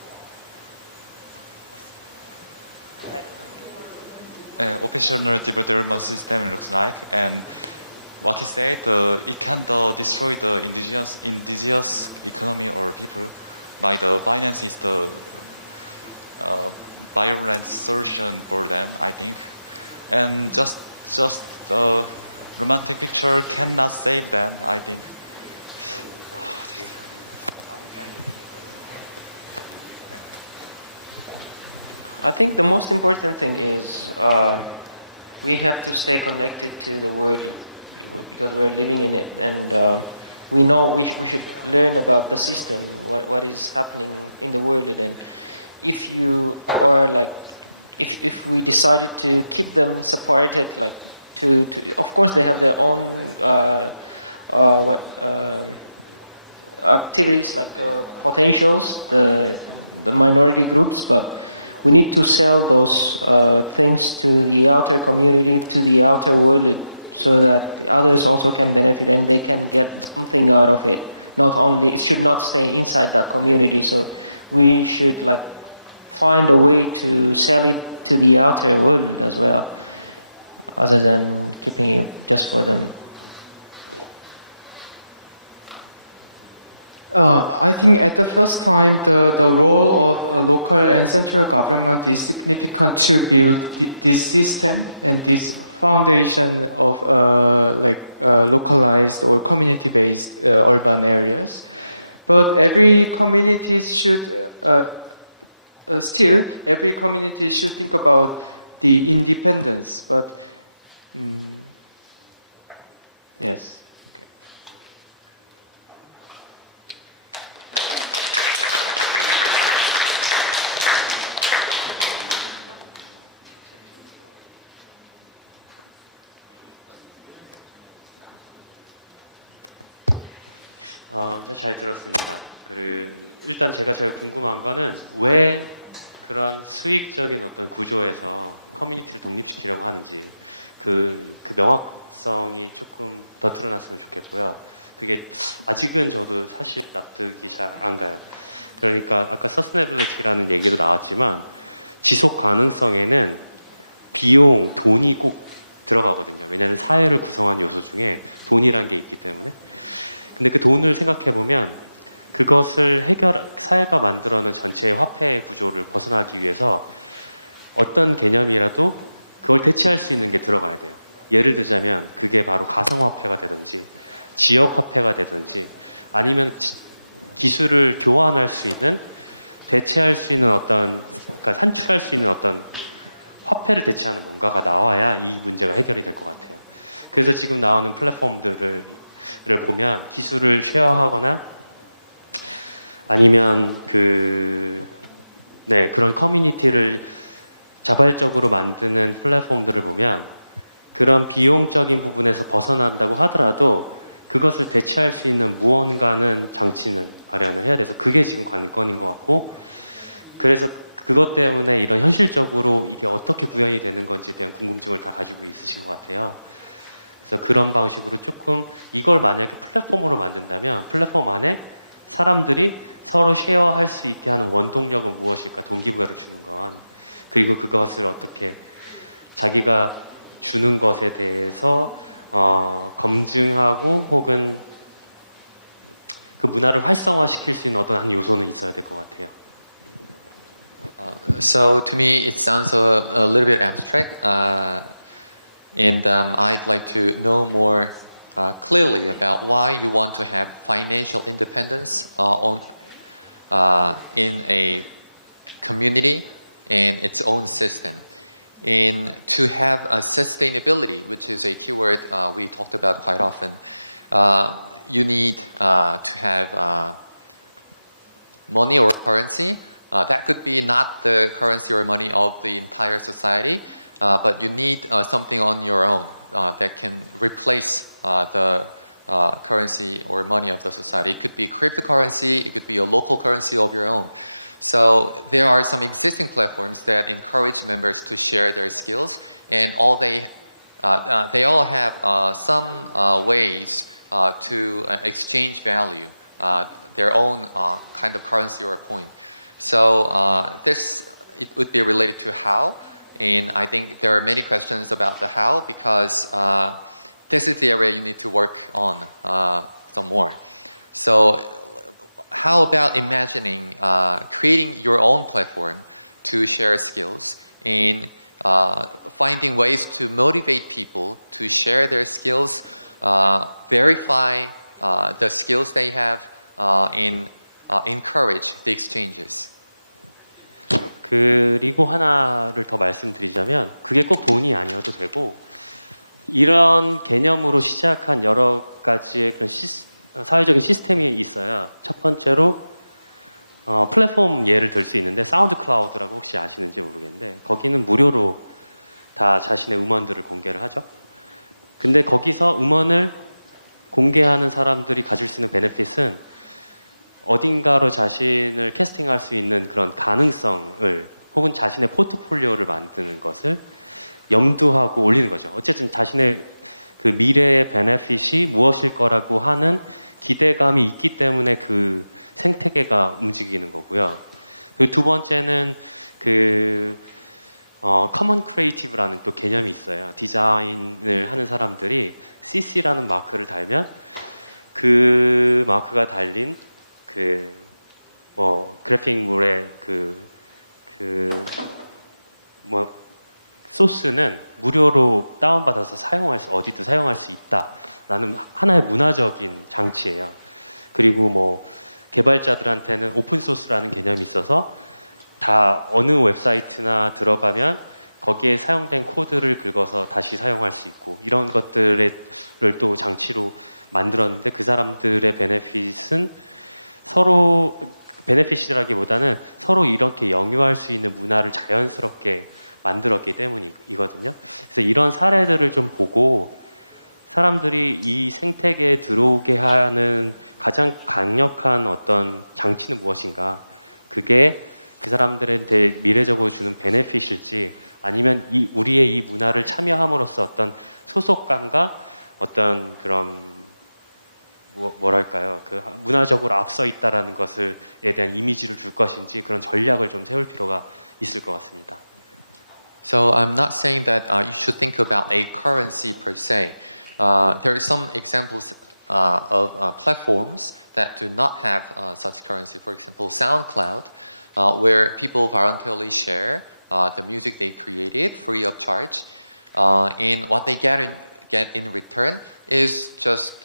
Operational development system looks like, and what he said, it can destroy the indigenous economy or people by the finance is the violent solution for them, I think. And just the romantic picture cannot save them, I think. I think the most important thing is we have to stay connected to the world because we're living in it, and we know we should learn about the system, what is happening in the world. And if you are like, if we decided to keep them separated, like to of course they have their own activities like potentials, the minority groups, but we need to sell those things to the outer community, to the outer world, so that others also can benefit and they can get something out of it. Not only, it should not stay inside that community. So we should like find a way to sell it to the outer world as well, other than keeping it just for them. I think at the first time, the role of local and central government is significant to build this system and this foundation of localized or community-based urban areas. But every community should every community should think about the independence. But yes. 잘 들었습니다. 일단 제가 제일 궁금한 거는 왜 그런 수익적인 어떤 구조에서 커뮤니티를 독립시키려고 하는지 그 명확성이 조금 더 드러났으면 좋겠고요. 그게 아직은 저도 사실 납득이 잘 안 가요. 그러니까 아까 서스테이너빌리티라는 얘기도 나왔지만 지속 가능성에는 비용, 돈이 꼭 들어가거든요. 왜냐하면 사회를 구성한 요소 중에 돈이란 게 있기 때문에. 근데 그 돈을 생각해 보면 그것을 사회가 만들어놓은 전체의 화폐 구조를 벗어나기 위해서 어떤 개념이라도 그걸 대체할 수 있는 게 들어가야 돼요. 예를 들자면 그게 바로 가상화폐가 되든지 지역화폐가 되든지 아니면 기술을 교환할 수 있는, 대체할 수 있는 그러니까 산출할 수 있는 어떤 화폐를 대체하는 뭔가가 나와야 이 문제가 해결이 될 것 같아요. 그래서 지금 나오는 플랫폼들을 보면 기술을 쉐어하거나 아니면 그런 커뮤니티를 자발적으로 만드는 플랫폼들을 보면 그런 비용적인 부분에서 벗어난다고 하더라도 그것을 대체할 수 있는 무언가는 장치는 마련을 해야 돼서 그게 지금 관건인 것 같고, 그래서 그것 때문에 이런 현실적으로 이게 어떻게 구현이 되는 건지에 대한 궁금증을 다 가지고 있으신 것 같아요. 그래서 그런 방식으로 조금 이걸 만약에 플랫폼으로 만든다면 플랫폼 안에 사람들이 서로 쉐어할 수 있게 하는 원동력은 무엇일까, 동기부여를 주는 건, 그리고 그것을 어떻게 자기가 주는 것에 대해서 검증하고 혹은 그 문화를 활성화시킬 수 있는 어떤 한 요소는 있어야 될 것 같아요. So to me it sounds a little bit abstract. And I'd like to know more clearly about why you want to have financial independence in a community and its own system. And to have a sustainability, which is a keyword we talked about quite often, you need to have money or currency. That could be not the currency or money of the entire society, but you need something on your own that can replace the currency or money of the society. It could be cryptocurrency, it could be a local currency of your own. So there are some existing platforms that encourage members to share their skills, and they all have some ways to exchange value, their own kind of currency or point. So it would be related to how, and I think there are many questions about the how because this is the area you need to work on some more. So how about imagining creating your own platform to share skills and finding ways to motivate people to share their skills, verify the skills they have, and encourage the exchanges. 그리고 하나를 더 말씀드리자면 그게 꼭 돈이 아니어도 되고 이런 개념으로 시작한 여러 가지의 그런 사회적인 시스템이 있어야 첫 번째로 플랫폼 예를 들 수 있는데 사운드 클라우드라고 혹시 아시는지 모르겠는데 거기는 무료로 다 자신의 음원들을 공개를 하죠. 근데 거기서 음원을 공개하는 사람들이 가질 수 있는 베네핏은 어딘가로 자신을 캐스팅할 수 있는 그런 가능성을 혹은 자신의 포트폴리오를 만드는 것을 염두하고 올리는 거죠. 어쨌든 자신의 그 미래의 베네핏이 무엇일 거라고 하는 기대감이 있기 때문에 그 생태계가 움직이는 거고요. 그리고 두 번째는 커먼 크리에이티브라는 또 개념이 있어요. 디자인을 하는 사람들이 CC라는 마크를 달면 그 마크가 달린 그래픽물의 소스는 무료로 다운받아서 어디도 사용할 수 있다라는 하나의 문화적인 장치예요. 그리고 개발자들한테는 오픈 소스라는 개념이 있어서 다 어느 웹사이트나 들어가면 거기에 사용된 코드를 긁어서 다시 사용할 수 있고 이런 것들을 또 장치로 만들었는데 그 사람들의 베네핏이라기보다는 서로 이렇게 영유할 수 있는 문화를 자연스럽게 만들었기 때문이거든요. 그래서 이런 사례들을 좀 보고 사람들이 이 생태계에 들어오게 하는 가장 강력한 어떤 장치는 무엇인가, 그게 그 사람들한테 미래적으로 주는 베네핏일지 아니면 우리의 이 문화를 참여함으로써 어떤 소속감과 어떤 그런 뭐랄까요, 그 문화적으로 앞서 있다라는 것에 대한 이미지를 줄 것인지 그런 전략을 좀 세울 필요가 있을 것 같습니다. So I'm not saying that you should think about a currency per se. There are some examples of platforms that do not have such currency. For example, SoundCloud, where people voluntarily share the music they created free of charge, and what they get in return is just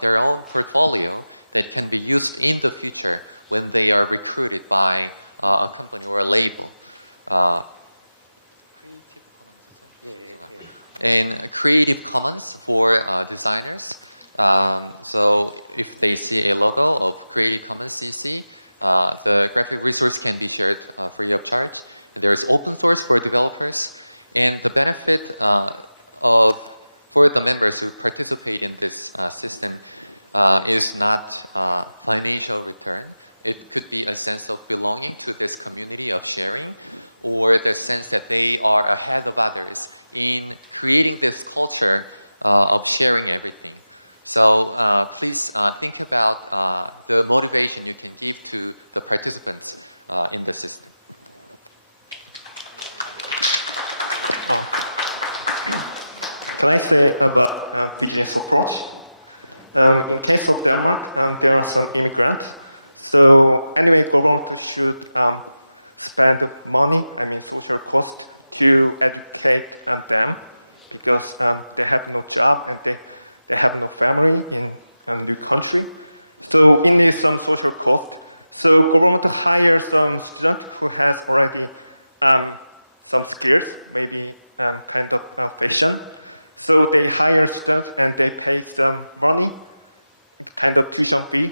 their own portfolio that can be used in the future when they are recruited by a company or a label. And Creative Commons for designers. So if they see a logo of Creative Commons CC, the graphic resource can be shared free of charge. And there is open source for developers. And the benefit for the members who participate in this system is not financial return. It could be a sense of belonging to this community of sharing, or the sense that they are ahead of others in creating this culture of sharing everything. So please think about the motivation you can give to the participants in the system. Can I say about business approach? In case of Denmark, there are some immigrants. So anyway, government should spend money, social cost, to educate them because they have no job and they have no family in a new country. So it needs some social cost. So government hires some student who has already some skills, maybe kind of fashion. So they hire students and they pay some money, kind of tuition fee.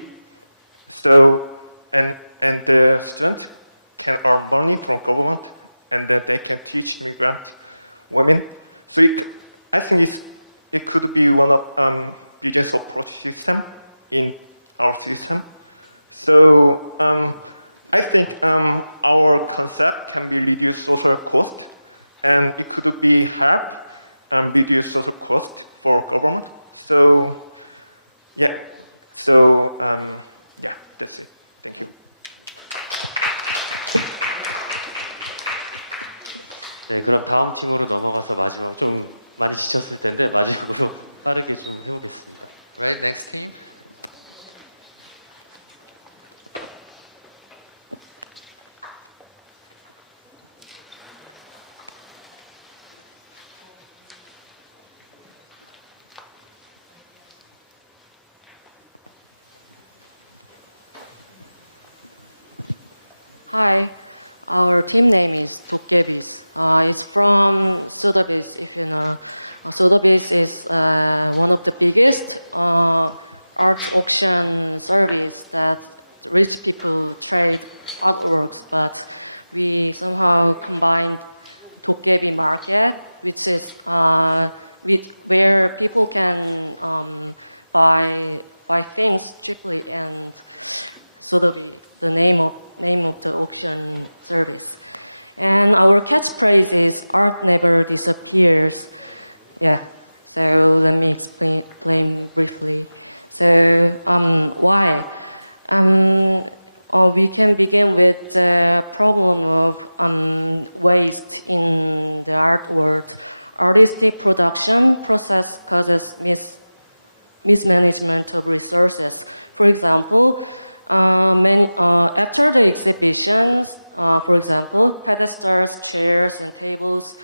So and the student can earn money from government, and then they can teach immigrant women. So I think it could be one of business approach system in our system. So I think our concept can be reduce social cost, and it could be help reduce social cost for government. So yeah, yeah, that's it. Thank you. 네, 그럼 다음 팀으로 넘어가서 마지막 좀 많이 지쳤을 텐데 마지막으로 빠르게 좀 해보겠습니다. Right, next team. Hi, our team name is 도깨비스. It's from Sotheby's, if you know. Sotheby's is one of the biggest art auction service that rich people trade artworks, but we somehow combined 도깨비 market, which is where people can buy things cheaply, and Sotheby, the name of the auction service. And our catchphrase is art never disappears. Yeah, so let me explain briefly. So why? We can begin with the problem of waste in the art world. Artistic production process causes mismanagement of resources. For example, after the exhibitions, for example, pedestals, chairs, and tables,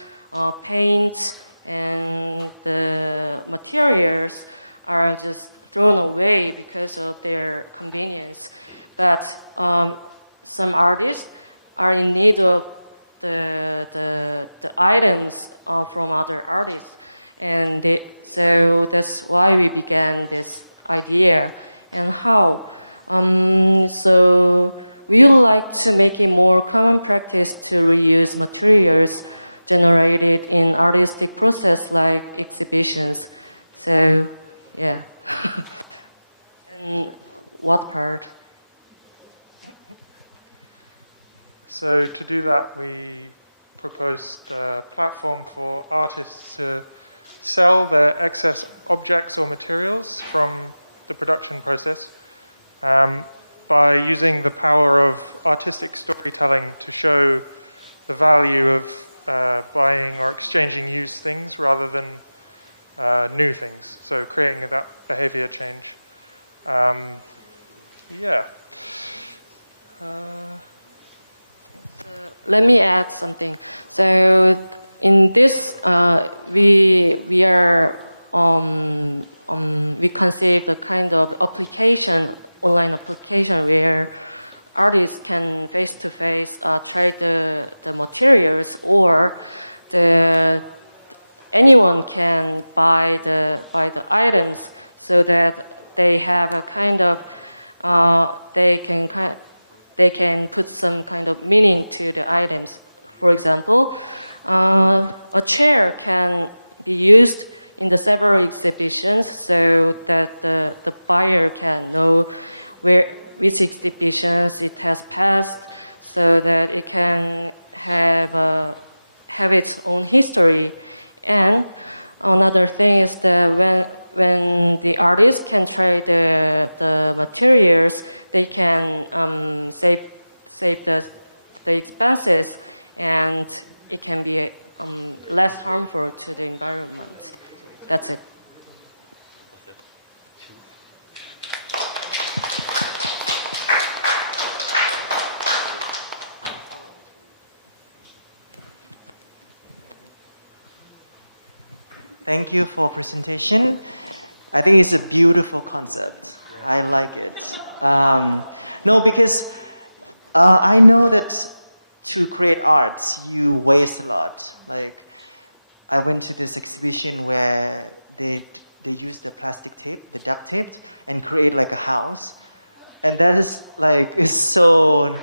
paint, and the materials are just thrown away because of their convenience. But some artists are in need of the items from other artists, and so that's why we began this idea. And how? So we would like to make it more common practice to reuse materials generated in artistic process like exhibitions. So, yeah. And what part? So to do that, we proposed a platform for artists to sell their excess objects or materials from the production process by using the power of artistic storytelling to show the value of buying or exchanging used things rather than new things. So creating that behavior change. Yeah. Let me add something. So in this, we conceived a kind of application, online application, where artists can face-to-face trade the materials, or anyone can buy the items, so that they have a kind of they can put some kind of meaning to the items. For example, a chair can be used in the several exhibitions, so that the buyer can know which exhibitions it has passed, so that it can have its own history. And another thing is that when the artists can trade the materials, they can save the expenses, and it can be less harmful to the environment. That's it. Thank you for presentation. I think it's a beautiful concept. I like it. No, because I know that to create art, you waste a lot. Like, I went to this exhibition where they use the plastic tape, the duct tape, and create like a house, and that is like it's so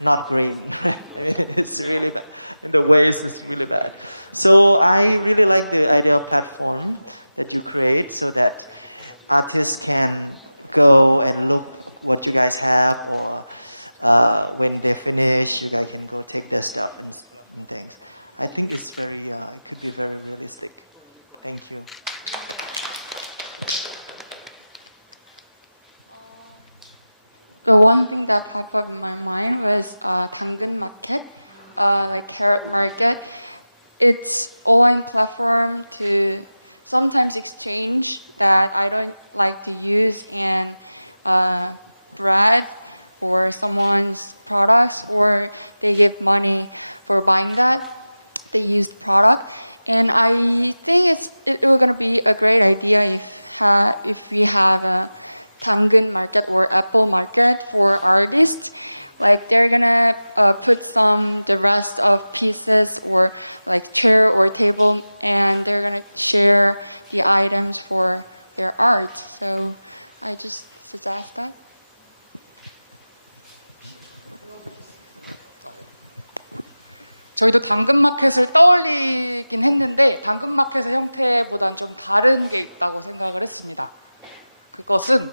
not green. Right? I mean, it's really bad, and the waste is really bad. So I really like the idea of platform that you create, so that artists can go and look what you guys have, or when they finish, you guys can go take their stuff and things. I think it's very, it could be very realistic. Thank you. The one thing that popped up in my mind was 당근 market, like carrot market. It's online platform to sometimes exchange that I don't like to use and bread or someone's products, or they give money for buying that, the used product. And I think it was going to be a great idea if we have a 당근 market or apple market for artists. Like they're gonna put the rest of pieces or like chair or table, and they're gonna share the items for their art. So I just suggest that. 저희도 당근마켓을 떠올리긴 했는데 당근마켓의 형태보다는 좀 다른 게 있다고 생각을 했습니다. 그것은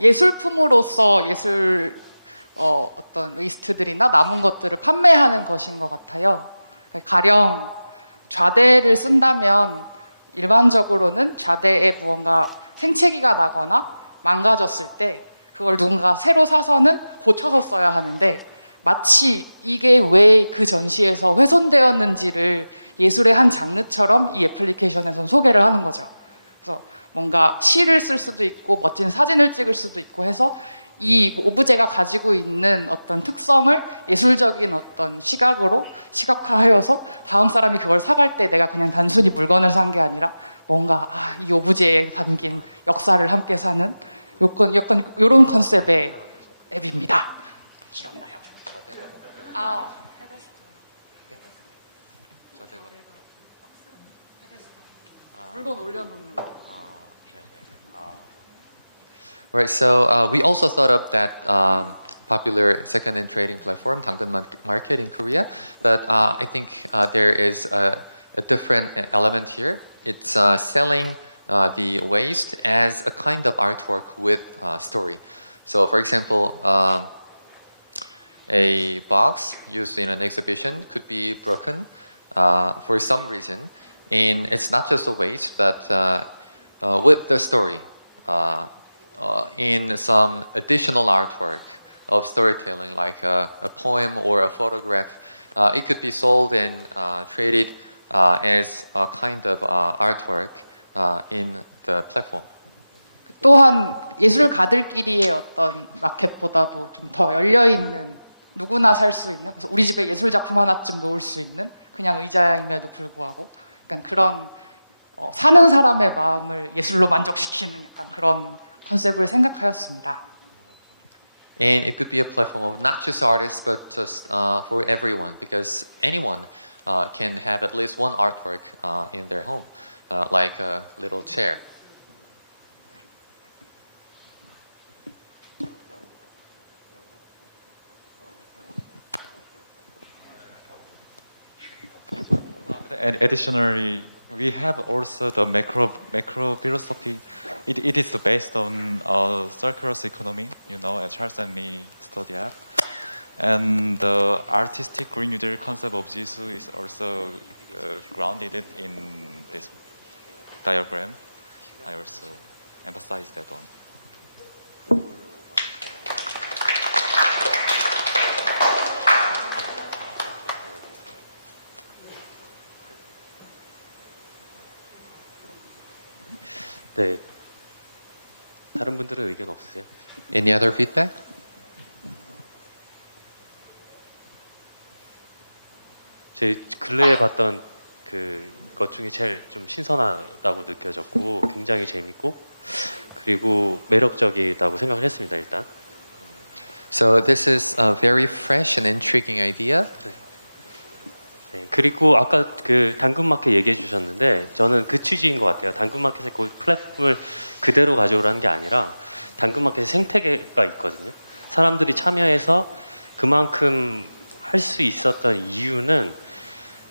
예술품으로서 어떤 웨이스트들이나 남은 것들을 판매하는 것인 것 같아요. 가령 좌대를 쓴다면 일반적으로는 좌대에 무언가 생채기가 나거나 망가졌을 때 그걸 누군가 새로 사서는 고쳐서 써야 하는데, 마치 이게 왜 그 전시에서 훼손되었는지를 예술의 한 장르처럼 이 애플리케이션에서는 소개를 하는 거죠. 그래서 뭔가 시를 쓸 수도 있고 멋진 사진을 찍을 수도 있고 해서 이 오브제가 가지고 있는 어떤 특성을 예술적인 어떤 시각으로 시각화하여서 다음 사람이 그걸 사갈 때 내가 그냥 단순히 물건을 산 게 아니라 뭔가 이 오브제에 담긴 역사를 함께 사는 약간 이런 컨셉의 앱입니다. 기억나요? 물건 올려놓는. Right, so we also thought of that popular second-hand trading platform, 당근 Market in Korea, but I think there is a different element here. It's selling the waste as a kind of artwork with story. So, for example, a box used in an exhibition could be broken for some reason, and it's not just a waste, but with the story. In some additional artwork of storytelling, like a poem or a photograph, it could be sold and traded as a kind of artwork in the platform. 또한 예술가들끼리의 어떤 마켓보다도 좀 더 열려있는, 누구나 살 수 있는, 그래서 우리 집에 예술 작품 하나쯤 놓을 수 있는 그냥 의자임에도 불구하고 약간 그런 사는 사람의 마음을 예술로 만족시키는 약간 그런 컨셉을 생각하였습니다. And it could be a platform of not just artists, but just for everyone, because anyone can have at least one artwork in their home, like a little chair. And additionally, we have also the macro philosophy. It is based on circular economy, as Charles and me study at. And the artistic renewal concept of Jisoo is also grounded in this diagram. I also emphasize that one. 네. 다른 분들은 의견 없으세요? Any other feedback? 저희 근래에 봤던 그것 중에 제일 좀 신선하다고 느껴졌고 굉장히 재밌고 그리고 매력적이다고 생각을 했습니다. 일단. So this is a very fresh and intriguing idea. 네, 그리고 아까 그 당근마켓 얘기해 주셨는데 저는 그 취지인 것 같아요. 당근마켓의 그 플랫폼을 그대로 가져오라는 게 아니라 당근마켓의 생태계가 있거든요. 사람들이 참여해서 그만큼 할 수 있었던 이유는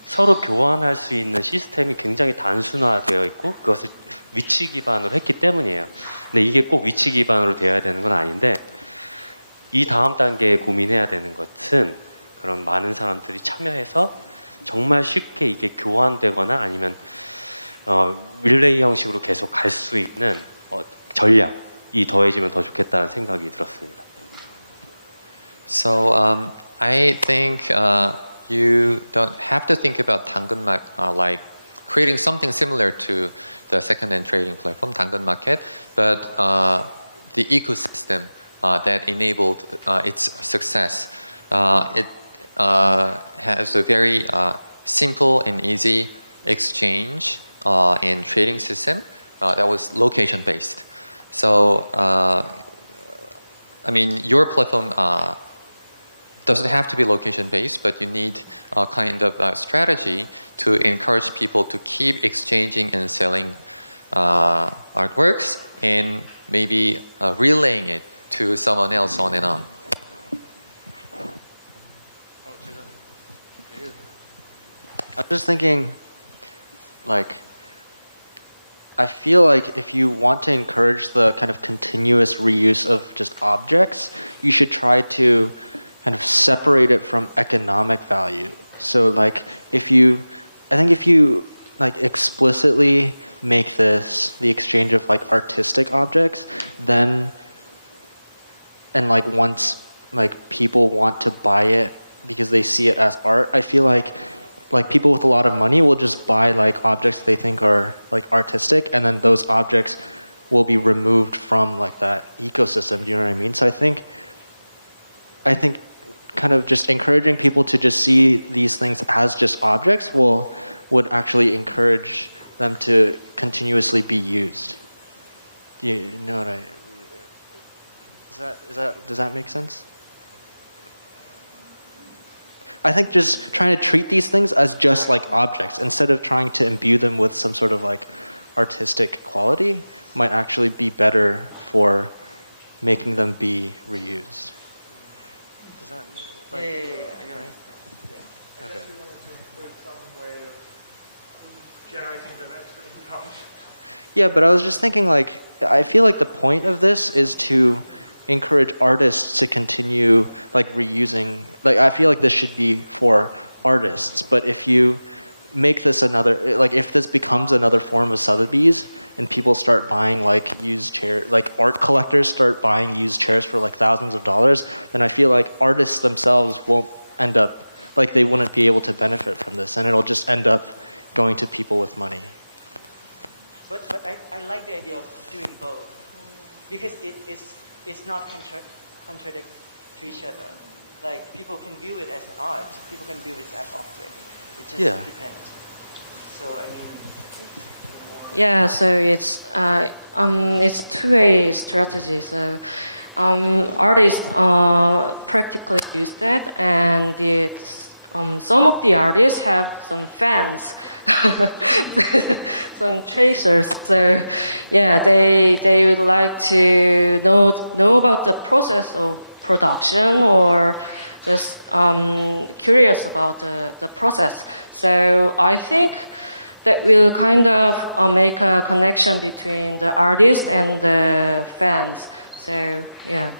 서로 교환할 수 있는 시스템이 굉장히 단순화되어 있고 그것을 위치 기반으로 했기 때문이에요. 근데 이게 꼭 위치 기반으로 되어야 되는 건 아닌데 이 다음 단계에 고민해야 되는 것은 그런 많은 사람들이 참여해서 정말 쉽게 이게 교환되거나 아니면 릴레이 형식으로 계속 갈 수 있는 전략이 더해지면 더 좋겠다는 생각이 들었습니다. So I think you don't have to think about 당근마켓 like creating something similar to the second-hand trading platform, 당근마켓, but the ecosystem that enabled its success. It has a very simple and easy exchange and trading system that was location-based. So, I mean, your platform doesn't have to be location-based, but you need a kind of strategy to encourage people to keep exchanging and selling artworks and maybe relaying it to someone else on and on. I'm just thinking, like, I feel like if you want to encourage the kind of continuous reuse of just objects, you should try to kind of separate it from economic value. So like if you like explicitly make this the exchange of like artistic objects, then and like once like people want to buy it because they see it as art, I feel like people with a lot of money will just buy like objects they think are like artistic, and then those objects will be removed from like that ecosystem. Do you know what I mean? So I think kind of just encouraging people to just see these things as just objects would actually encourage them to continuously be used. Do you know what does that make sense? I think just trying to treat these things as just like objects instead of trying to imbue them with some sort of like artistic quality might actually be better for making them be reused. Does that Yeah, I got it. Yeah. Okay. Yeah, but I was just thinking like, I feel like the point of this is to encourage artists to continue like reusing, like I feel like this should be for artists, but if you make this another, like if this becomes another form of Sotheby's and people start buying like used chairs, like art collectors start buying used chairs for like thousands of dollars, then I feel like artists themselves won't end up, like they wouldn't be able to benefit from this, and it'll just end up going to people with money. But I like the idea of doing both because it's not contradict to each other. Like people can view it as art, people can view it as object. It just depends. So I mean. Yeah, so it's two-way strategy. So artists practically use that, and some of the artists have some fans, some chasers. So yeah, they would like to know about the process of production or just curious about the process. So I think that will kind of make a connection between the artist and the fans. So yeah.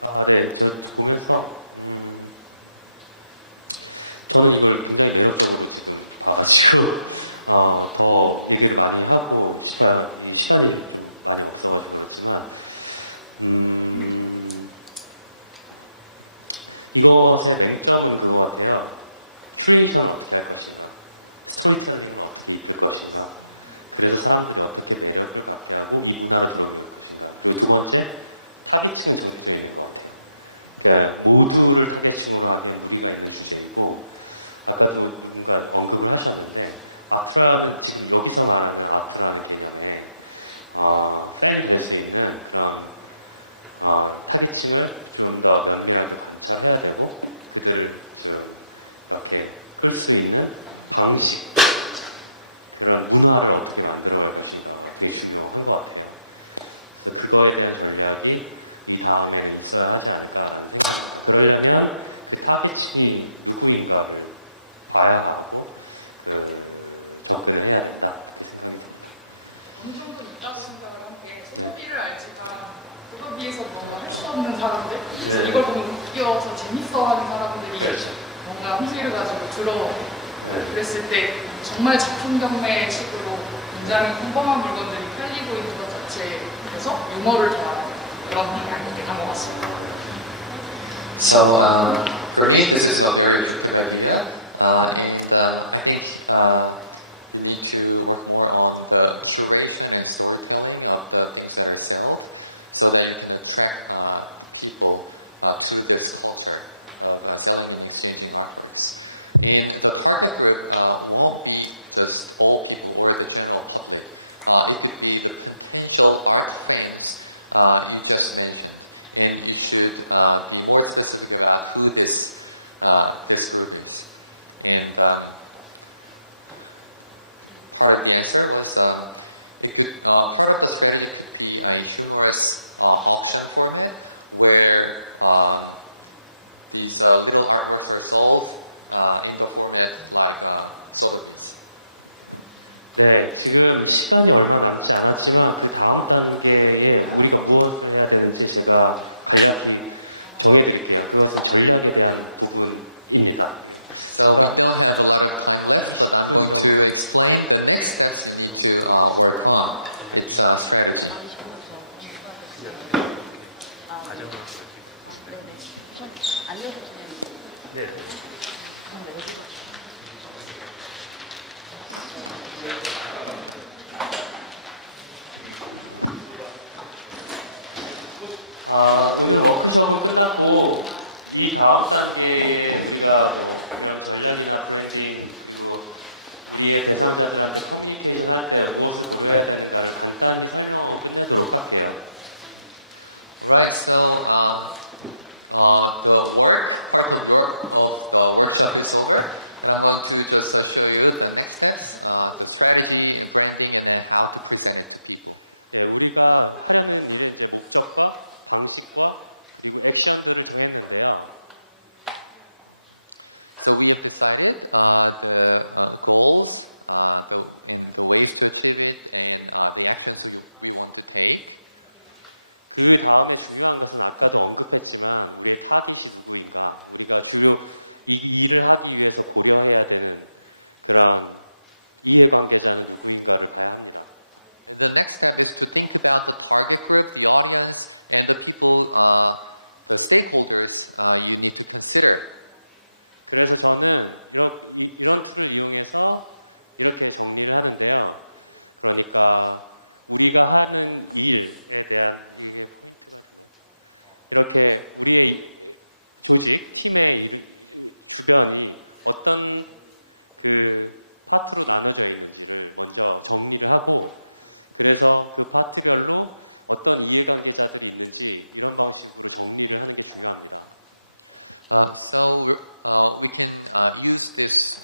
아, 네, 저 보면서 저는 이걸 굉장히 매력적으로 지금 봐가지고 더 얘기를 많이 하고 싶어요. 이 시간이 좀 많이 없어가지고 그렇지만 이것의 맹점은 그거 같아요. 큐레이션을 어떻게 할 것인가, 스토리텔링을 어떻게 입힐 것인가, 그래서 사람들이 어떻게 매력을 갖게 하고 이 문화로 들어올 것인가, 그리고 두 번째 타깃층은 정해져 있는 것 같아요. 그러니까 모두를 타겟층으로 하기엔 무리가 있는 주제이고 아까도 누군가 언급을 하셨는데 아트라는 지금 여기서 말하는 아트라는 개념에 팬이 될 수 있는 그런 타겟층을 좀 더 면밀하게 관찰해야 되고 그들을 좀 이렇게 끌 수 있는 방식 그런 문화를 어떻게 만들어갈 것인가가 되게 중요한 것 같아요. 그래서 그거에 대한 전략이 이 다음에는 있어야 하지 않을까라는 생각입니다. 그러려면 그 타겟층이 누구인가를 봐야 하고 접근을 해야 된다 이렇게 생각이 듭니다. 어느 정도 있다고 생각을 한 게 네. 소비를 알지만 소비에서 뭔가 할 수 없는 사람들 네. 이걸 보면 웃겨서 재밌어하는 사람들이 네. 뭔가 흥미를 가지고 들어 네. 그랬을 때 정말 작품 경매 식으로 굉장히 평범한 물건들이 팔리고 있는 것 자체에서 유머를 더하는 그런 게 한 것 같습니다. So for me, this is a very attractive idea, and I think you need to work more on the curation and storytelling of the things that are sold, so that you can attract the people to this culture of selling and exchanging artworks. And the target group won't be just all people or the general public. It could be the potential art fans you just mentioned. And you should be more specific about who this group is. And part of the answer was part of the strategy could be a humorous auction format where these little artworks are sold in the format like Sotheby's. 네, 지금 시간이 얼마 남지 않았지만 그 다음 단계에 우리가 무엇을 해야 되는지 제가 간략히 정해드릴게요. 그것은 전략에 대한 부분입니다. So we don't have a lot of time left, but I'm going to explain the next steps you need to work on. It's a strategy. 오늘 워크숍은 끝났고 이 다음 단계에 우리가 뭐 이런 전략이나 브랜딩 그리고 우리의 대상자들한테 커뮤니케이션 할 때 무엇을 고려해야 되는가를 간단히 설명하고 끝내도록 할게요. Alright, so the work part of the workshop is over, and I'm going to just show you the next steps, the strategy and branding, and then how to present it to people. 예, 우리가 하려는 일의 이제 목적과 방식과 그리고 액션들을 정했는데요. So we have decided the goals, and the ways to achieve it, and the actions we want to take. 그 다음에 중요한 것은 아까도 언급했지만 우리의 타깃이 누구인가, 우리가 주로 이 일을 하기 위해서 고려해야 되는 그런 이해관계자는 누구인가를 봐야 합니다. And the next step is to think about the target group, the audience, and the people, the stakeholders you need to consider. 그래서 저는 이런 툴을 이용해서 이렇게 정리를 하는데요. 그러니까 우리가 하는 일에 대한 이게 포인트가 되나요? 이렇게 우리의 조직, 팀의 주변이 어떤 그 파트로 나눠져 있는지를 먼저 정리를 하고 그래서 그 파트별로 어떤 이해관계자들이 있는지 이런 방식으로 정리를 하는 게 중요합니다. So we can use this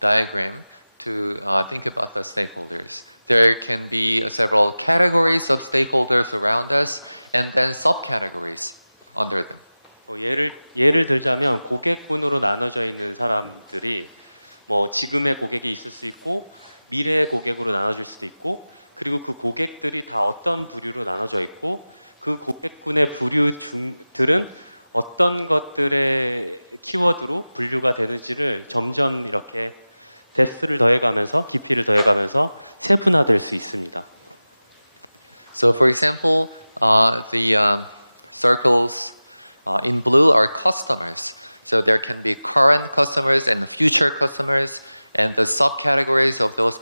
diagram to think about the stakeholders. There can be several categories of stakeholders around us, and then subcategories under them. 예를 들자면 고객군으로 나눠져 있는 사람들이 뭐 지금의 고객이 있을 수 있고 미래의 고객으로 나눠질 수도 있고 그리고 그 고객들이 다 어떤 부류로 나눠져 있고 그 고객군의 부류들은 어떤 것들의 키워드로 분류가 되는지를 점점 이렇게 뎁스를 더해가면서 깊이를 더해가면서 세분화될 수 있습니다. So for example, the circles in blue are customers. So there can be current customers and future customers and the subcategories of those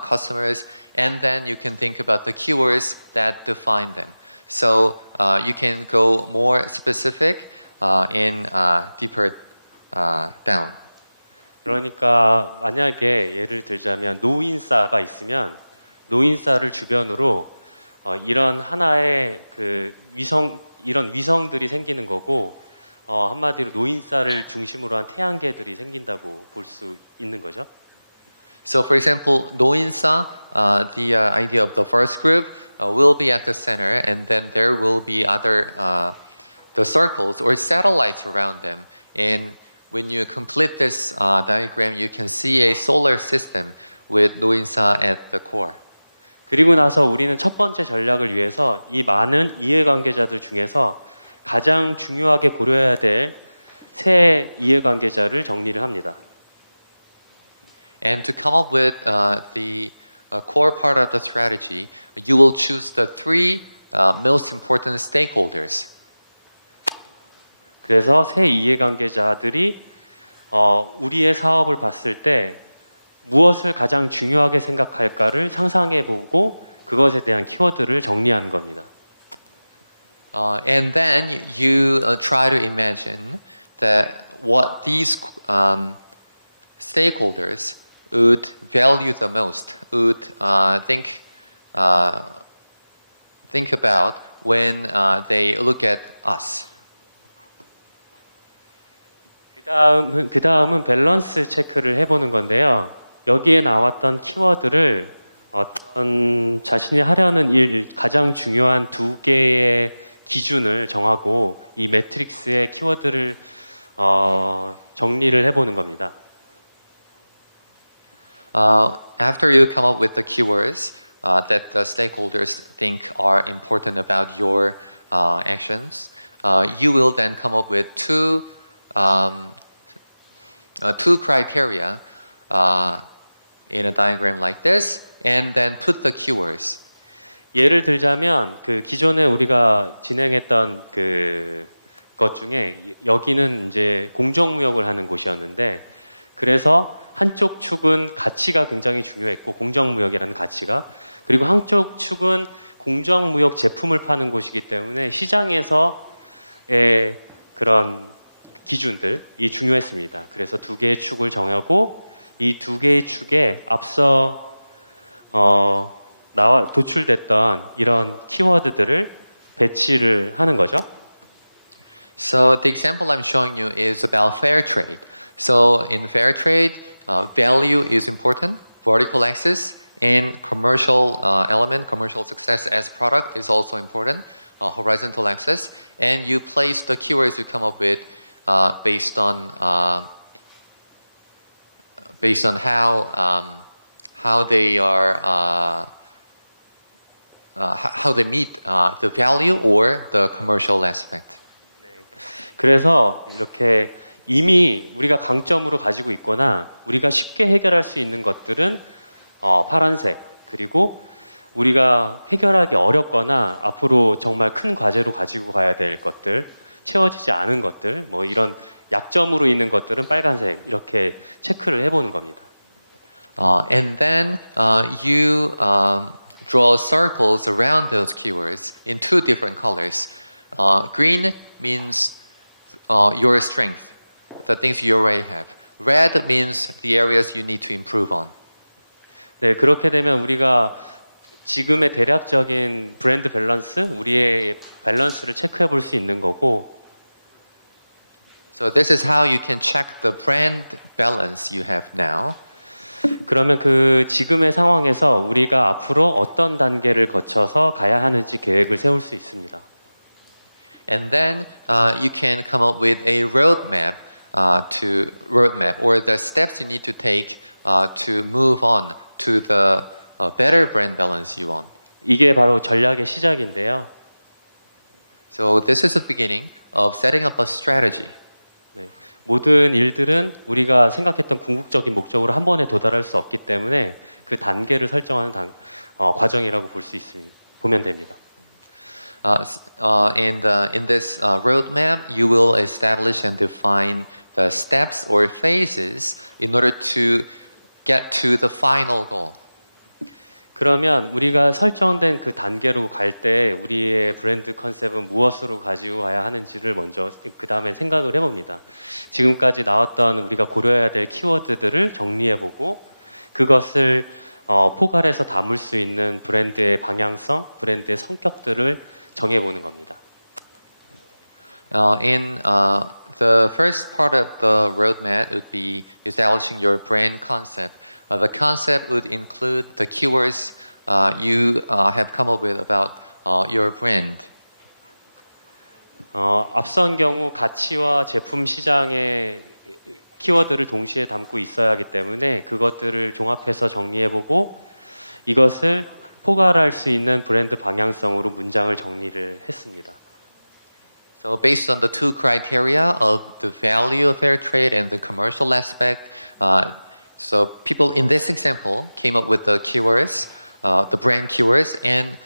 customers, and then you can think about the keywords that define them. So you can go more specific and deeper down. 그러니까 만약에 예를 들자면 노인사가 있으면 노인사를 주변으로 이런 하나의 그 이런 위성들이 생기는 거고 한마디로 노인사를 중심으로 한 태양계들이 생긴다고 볼 수 있는 거죠. So for example, 노인사, the idea of the first group will be at the center, and then there will be other the circles or satellites around them. And when you complete this diagram, you can see a solar system with 노인사 at the core. 그리고 나서 우리는 첫 번째 전략을 위해서 이 많은 이해관계자들 중에서 가장 중요하게 고려해야 될 세 이해관계자를 정리를 합니다. And to come up with the core part of the strategy, you will choose the three most important stakeholders. 그래서 세 이해관계자들이 우리의 사업을 봤을 때 무엇을 가장 중요하게 생각할까를 상상해 보고 그것에 대한 키워드를 정리하는 겁니다. And then you try to imagine that what these stakeholders would value the most, would think about when they look at us. 그 다음은 밸런스 체크를 해보는 건데요. 여기에 나왔던 키워드를 어떤 자신이 하려는 일 가장 중요한 두 개의 기준을 정하고 이 매트릭스의 키워드를 정리를 해보는 겁니다. After you come up with the keywords that the stakeholders think are important about your actions, you will then come up with two criteria in a diagram like this, and then put the keywords. 예를 들자면 그 기존에 우리가 진행했던 것 중에 여기는 이제 공정무역을 하는 곳이었는데 그래서 한쪽 축은 가치가 굉장히 중요했고 공정무역이라는 가치가 그리고 한쪽 축은 공정무역 제품을 파는 곳이기 때문에 시장에서의 그런 기준들이 중요했습니다. 그래서 두 개의 축을 정하고 이 두 개의 축에 앞서 도출됐던 이런 키워드들을 배치를 하는 거죠. So the example I'm showing you is about fair trade. So in fair trade, value is important, vertical axis, and commercial element, commercial success as product is also important, horizontal axis, and you place the keywords you come up with based on how they are how they meet the value or the commercial aspect. 그래서 이렇게 이미 우리가 강점으로 가지고 있거나 우리가 쉽게 해결할 수 있는 것들은 파란색, 그리고 우리가 해결하기 어렵거나 앞으로 정말 큰 과제로 가지고 가야 될 것들, 채워지지 않은 것들, 뭐 이런 약점으로 있는 것들은 빨간색, 이렇게 체크를 해보는 겁니다. And then you draw circles around those keywords in two different colors. Green means your strength, the things you already have. Red means the areas you need to improve on. 네, 그렇게 되면 우리가 지금의 대략적인 브랜드 밸런스, 우리의 밸런스를 체크해 볼 수 있는 거고. So this is how you can check the brand balance you have now. 그러면 그 지금의 상황에서 우리가 앞으로 어떤 단계를 거쳐서 가야 하는지 계획을 세울 수 있습니다. And then you can come up with a roadmap or the steps you need to take to move on to the better brand balance you want. 이게 바로 전략의 시작인데요. So this is the beginning of setting up a strategy. 네, 모든 일들은 우리가 생각했던 궁극적인 목적으로 한 번에 도달할 수 없기 때문에 그 단계를 설정하는 과정이라고 볼 수 있습니다. 보면 됩니다. And in this roadmap, you will establish and define the steps or phases in order to get to the final goal. 그러면 우리가 설정된 그 단계로 갈 때 우리의 브랜드 컨셉은 무엇으로 가지고 가야 하는지를 먼저 그 다음에 생각을 해봅니다. 지금까지 나왔던 우리가 고려해야 될 키워드들을 정리해보고 그것을 포괄해서 담을 수 있는 브랜드의 방향성, 브랜드의 성격들을 정해보는 겁니다. In the first part of the roadmap would be establishing your brand concept. The concept would include the keywords you have come up with about your brand. 앞선 경우 가치와 제품 시장의 키워드를 동시에 담고 있어야 하기 때문에 그것들을 종합해서 정리해보고 이것을 포괄할 수 있는 브랜드 방향성으로 문장을 정리를 했습니다. So based on the two criteria of the value of fair trade and the commercial aspect, so people in this example came up with the keywords, the brand keywords, and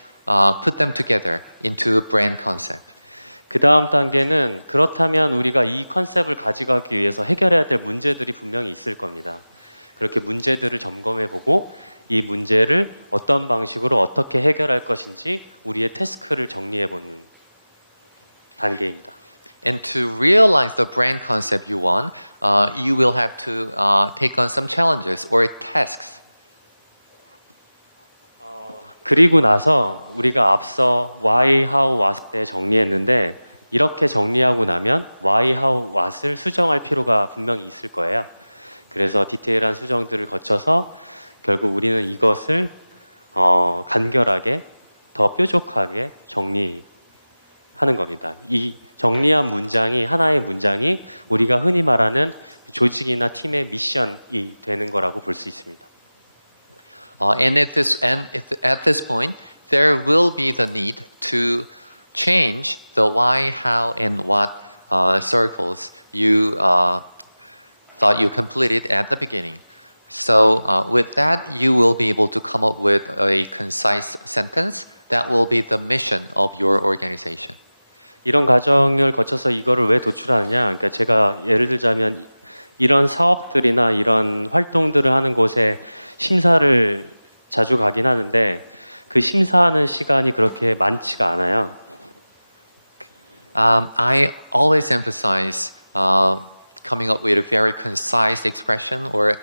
put them together into brand concept. 그 다음 단계는 그렇다면 우리가 이 컨셉을 가져가기 위해서 해결해야 될 문제들이 분명히 있을 겁니다. 그렇게 문제들을 점검해보고 이 문제를 어떤 방식으로 어떻게 해결할 것인지 우리의 태스크를 정리해보는 단계입니다. And to realize the brand concept you want, you will have to take on some challenges or tasks. 그리고 나서 우리가 앞서 why, how, what 때 정리했는데 이렇게 정리하고 나면 why, how, what을 수정할 필요가 분명히 있을 거예요. 그래서 디테일한 수정들을 거쳐서 결국 우리는 이것을 간결하게 더 뾰족하게 정리하는 겁니다. 이 정리한 문장이 하나의 문장이 우리가 흔히 말하는 조직이나 팀의 미션이 되는 거라고 볼 수 있습니다. And at this point, there will be the need to change the why, how, and what circles you thought you completed at the beginning. So with that, you will be able to come up with a concise sentence that will be the mission of your organization. 이런 과정을 거쳐서 이거를 왜 도출하느냐? 그러니까 제가 예를 들자면 이런 사업들이나 이런 활동들을 하는 곳에 심사를 자주 가긴 하는데 그 심사하는 시간이 그렇게 많지가 않아요. I always emphasize coming up with a very concise expression or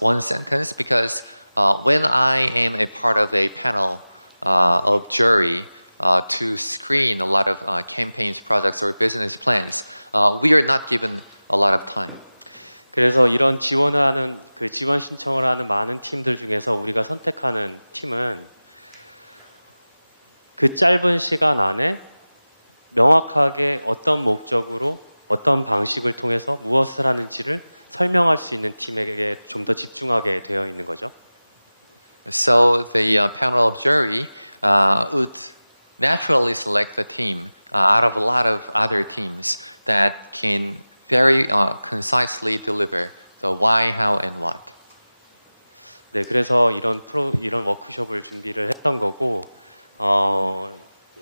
one sentence because when I am a part of a panel of jury to screen a lot of campaigns, projects, or business plans, we are not given a lot of time. 그래서 이런 지원을 하는 그 지원 신청을 하는 많은 팀들 중에서 우리가 선택하는 팀은 그 짧은 시간 안에 명확하게 어떤 목적으로 어떤 방식을 통해서 무엇을 하는지를 설명할 수 있는 팀에게 좀 더 집중하게 되어 있는 거죠. So the panel of jury would naturally select the team out of a lot of other teams that can very concisely deliver the why, how, and what. 네, 그래서 이런 워크숍을 준비를 했던 거고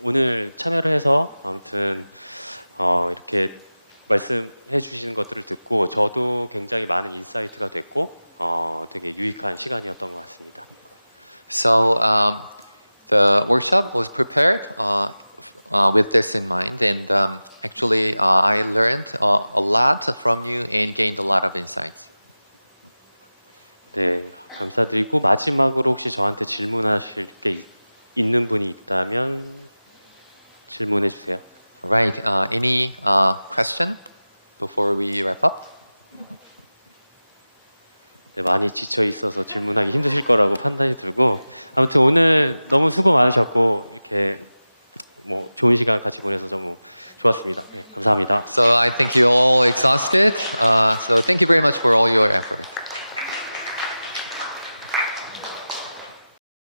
오늘 참여를 해서 아무튼 이렇게 말씀해 주시는 것들을 듣고 저도 굉장히 많은 인사이트가 됐고 되게 유익한 시간이었던 것 같습니다. So the workshop was prepared with this in mind, and actually I learned a lot from you and gained a lot of insights. 네, 감사드리고 마지막으로 혹시 저한테 질문하실 게 있는 분이 있다면 질문해 주세요. Right. Any question before we wrap up? 네, 많이 지쳐 있어서 질문하기 힘드실 거라고 판단이 들고 아무튼 오늘 너무 수고 많으셨고 이렇게 뭐 좋은 시간 같이 보내서 너무 좋았습니다. 네, 감사합니다. So I think you're all exhausted. So thank you very much for all your effort.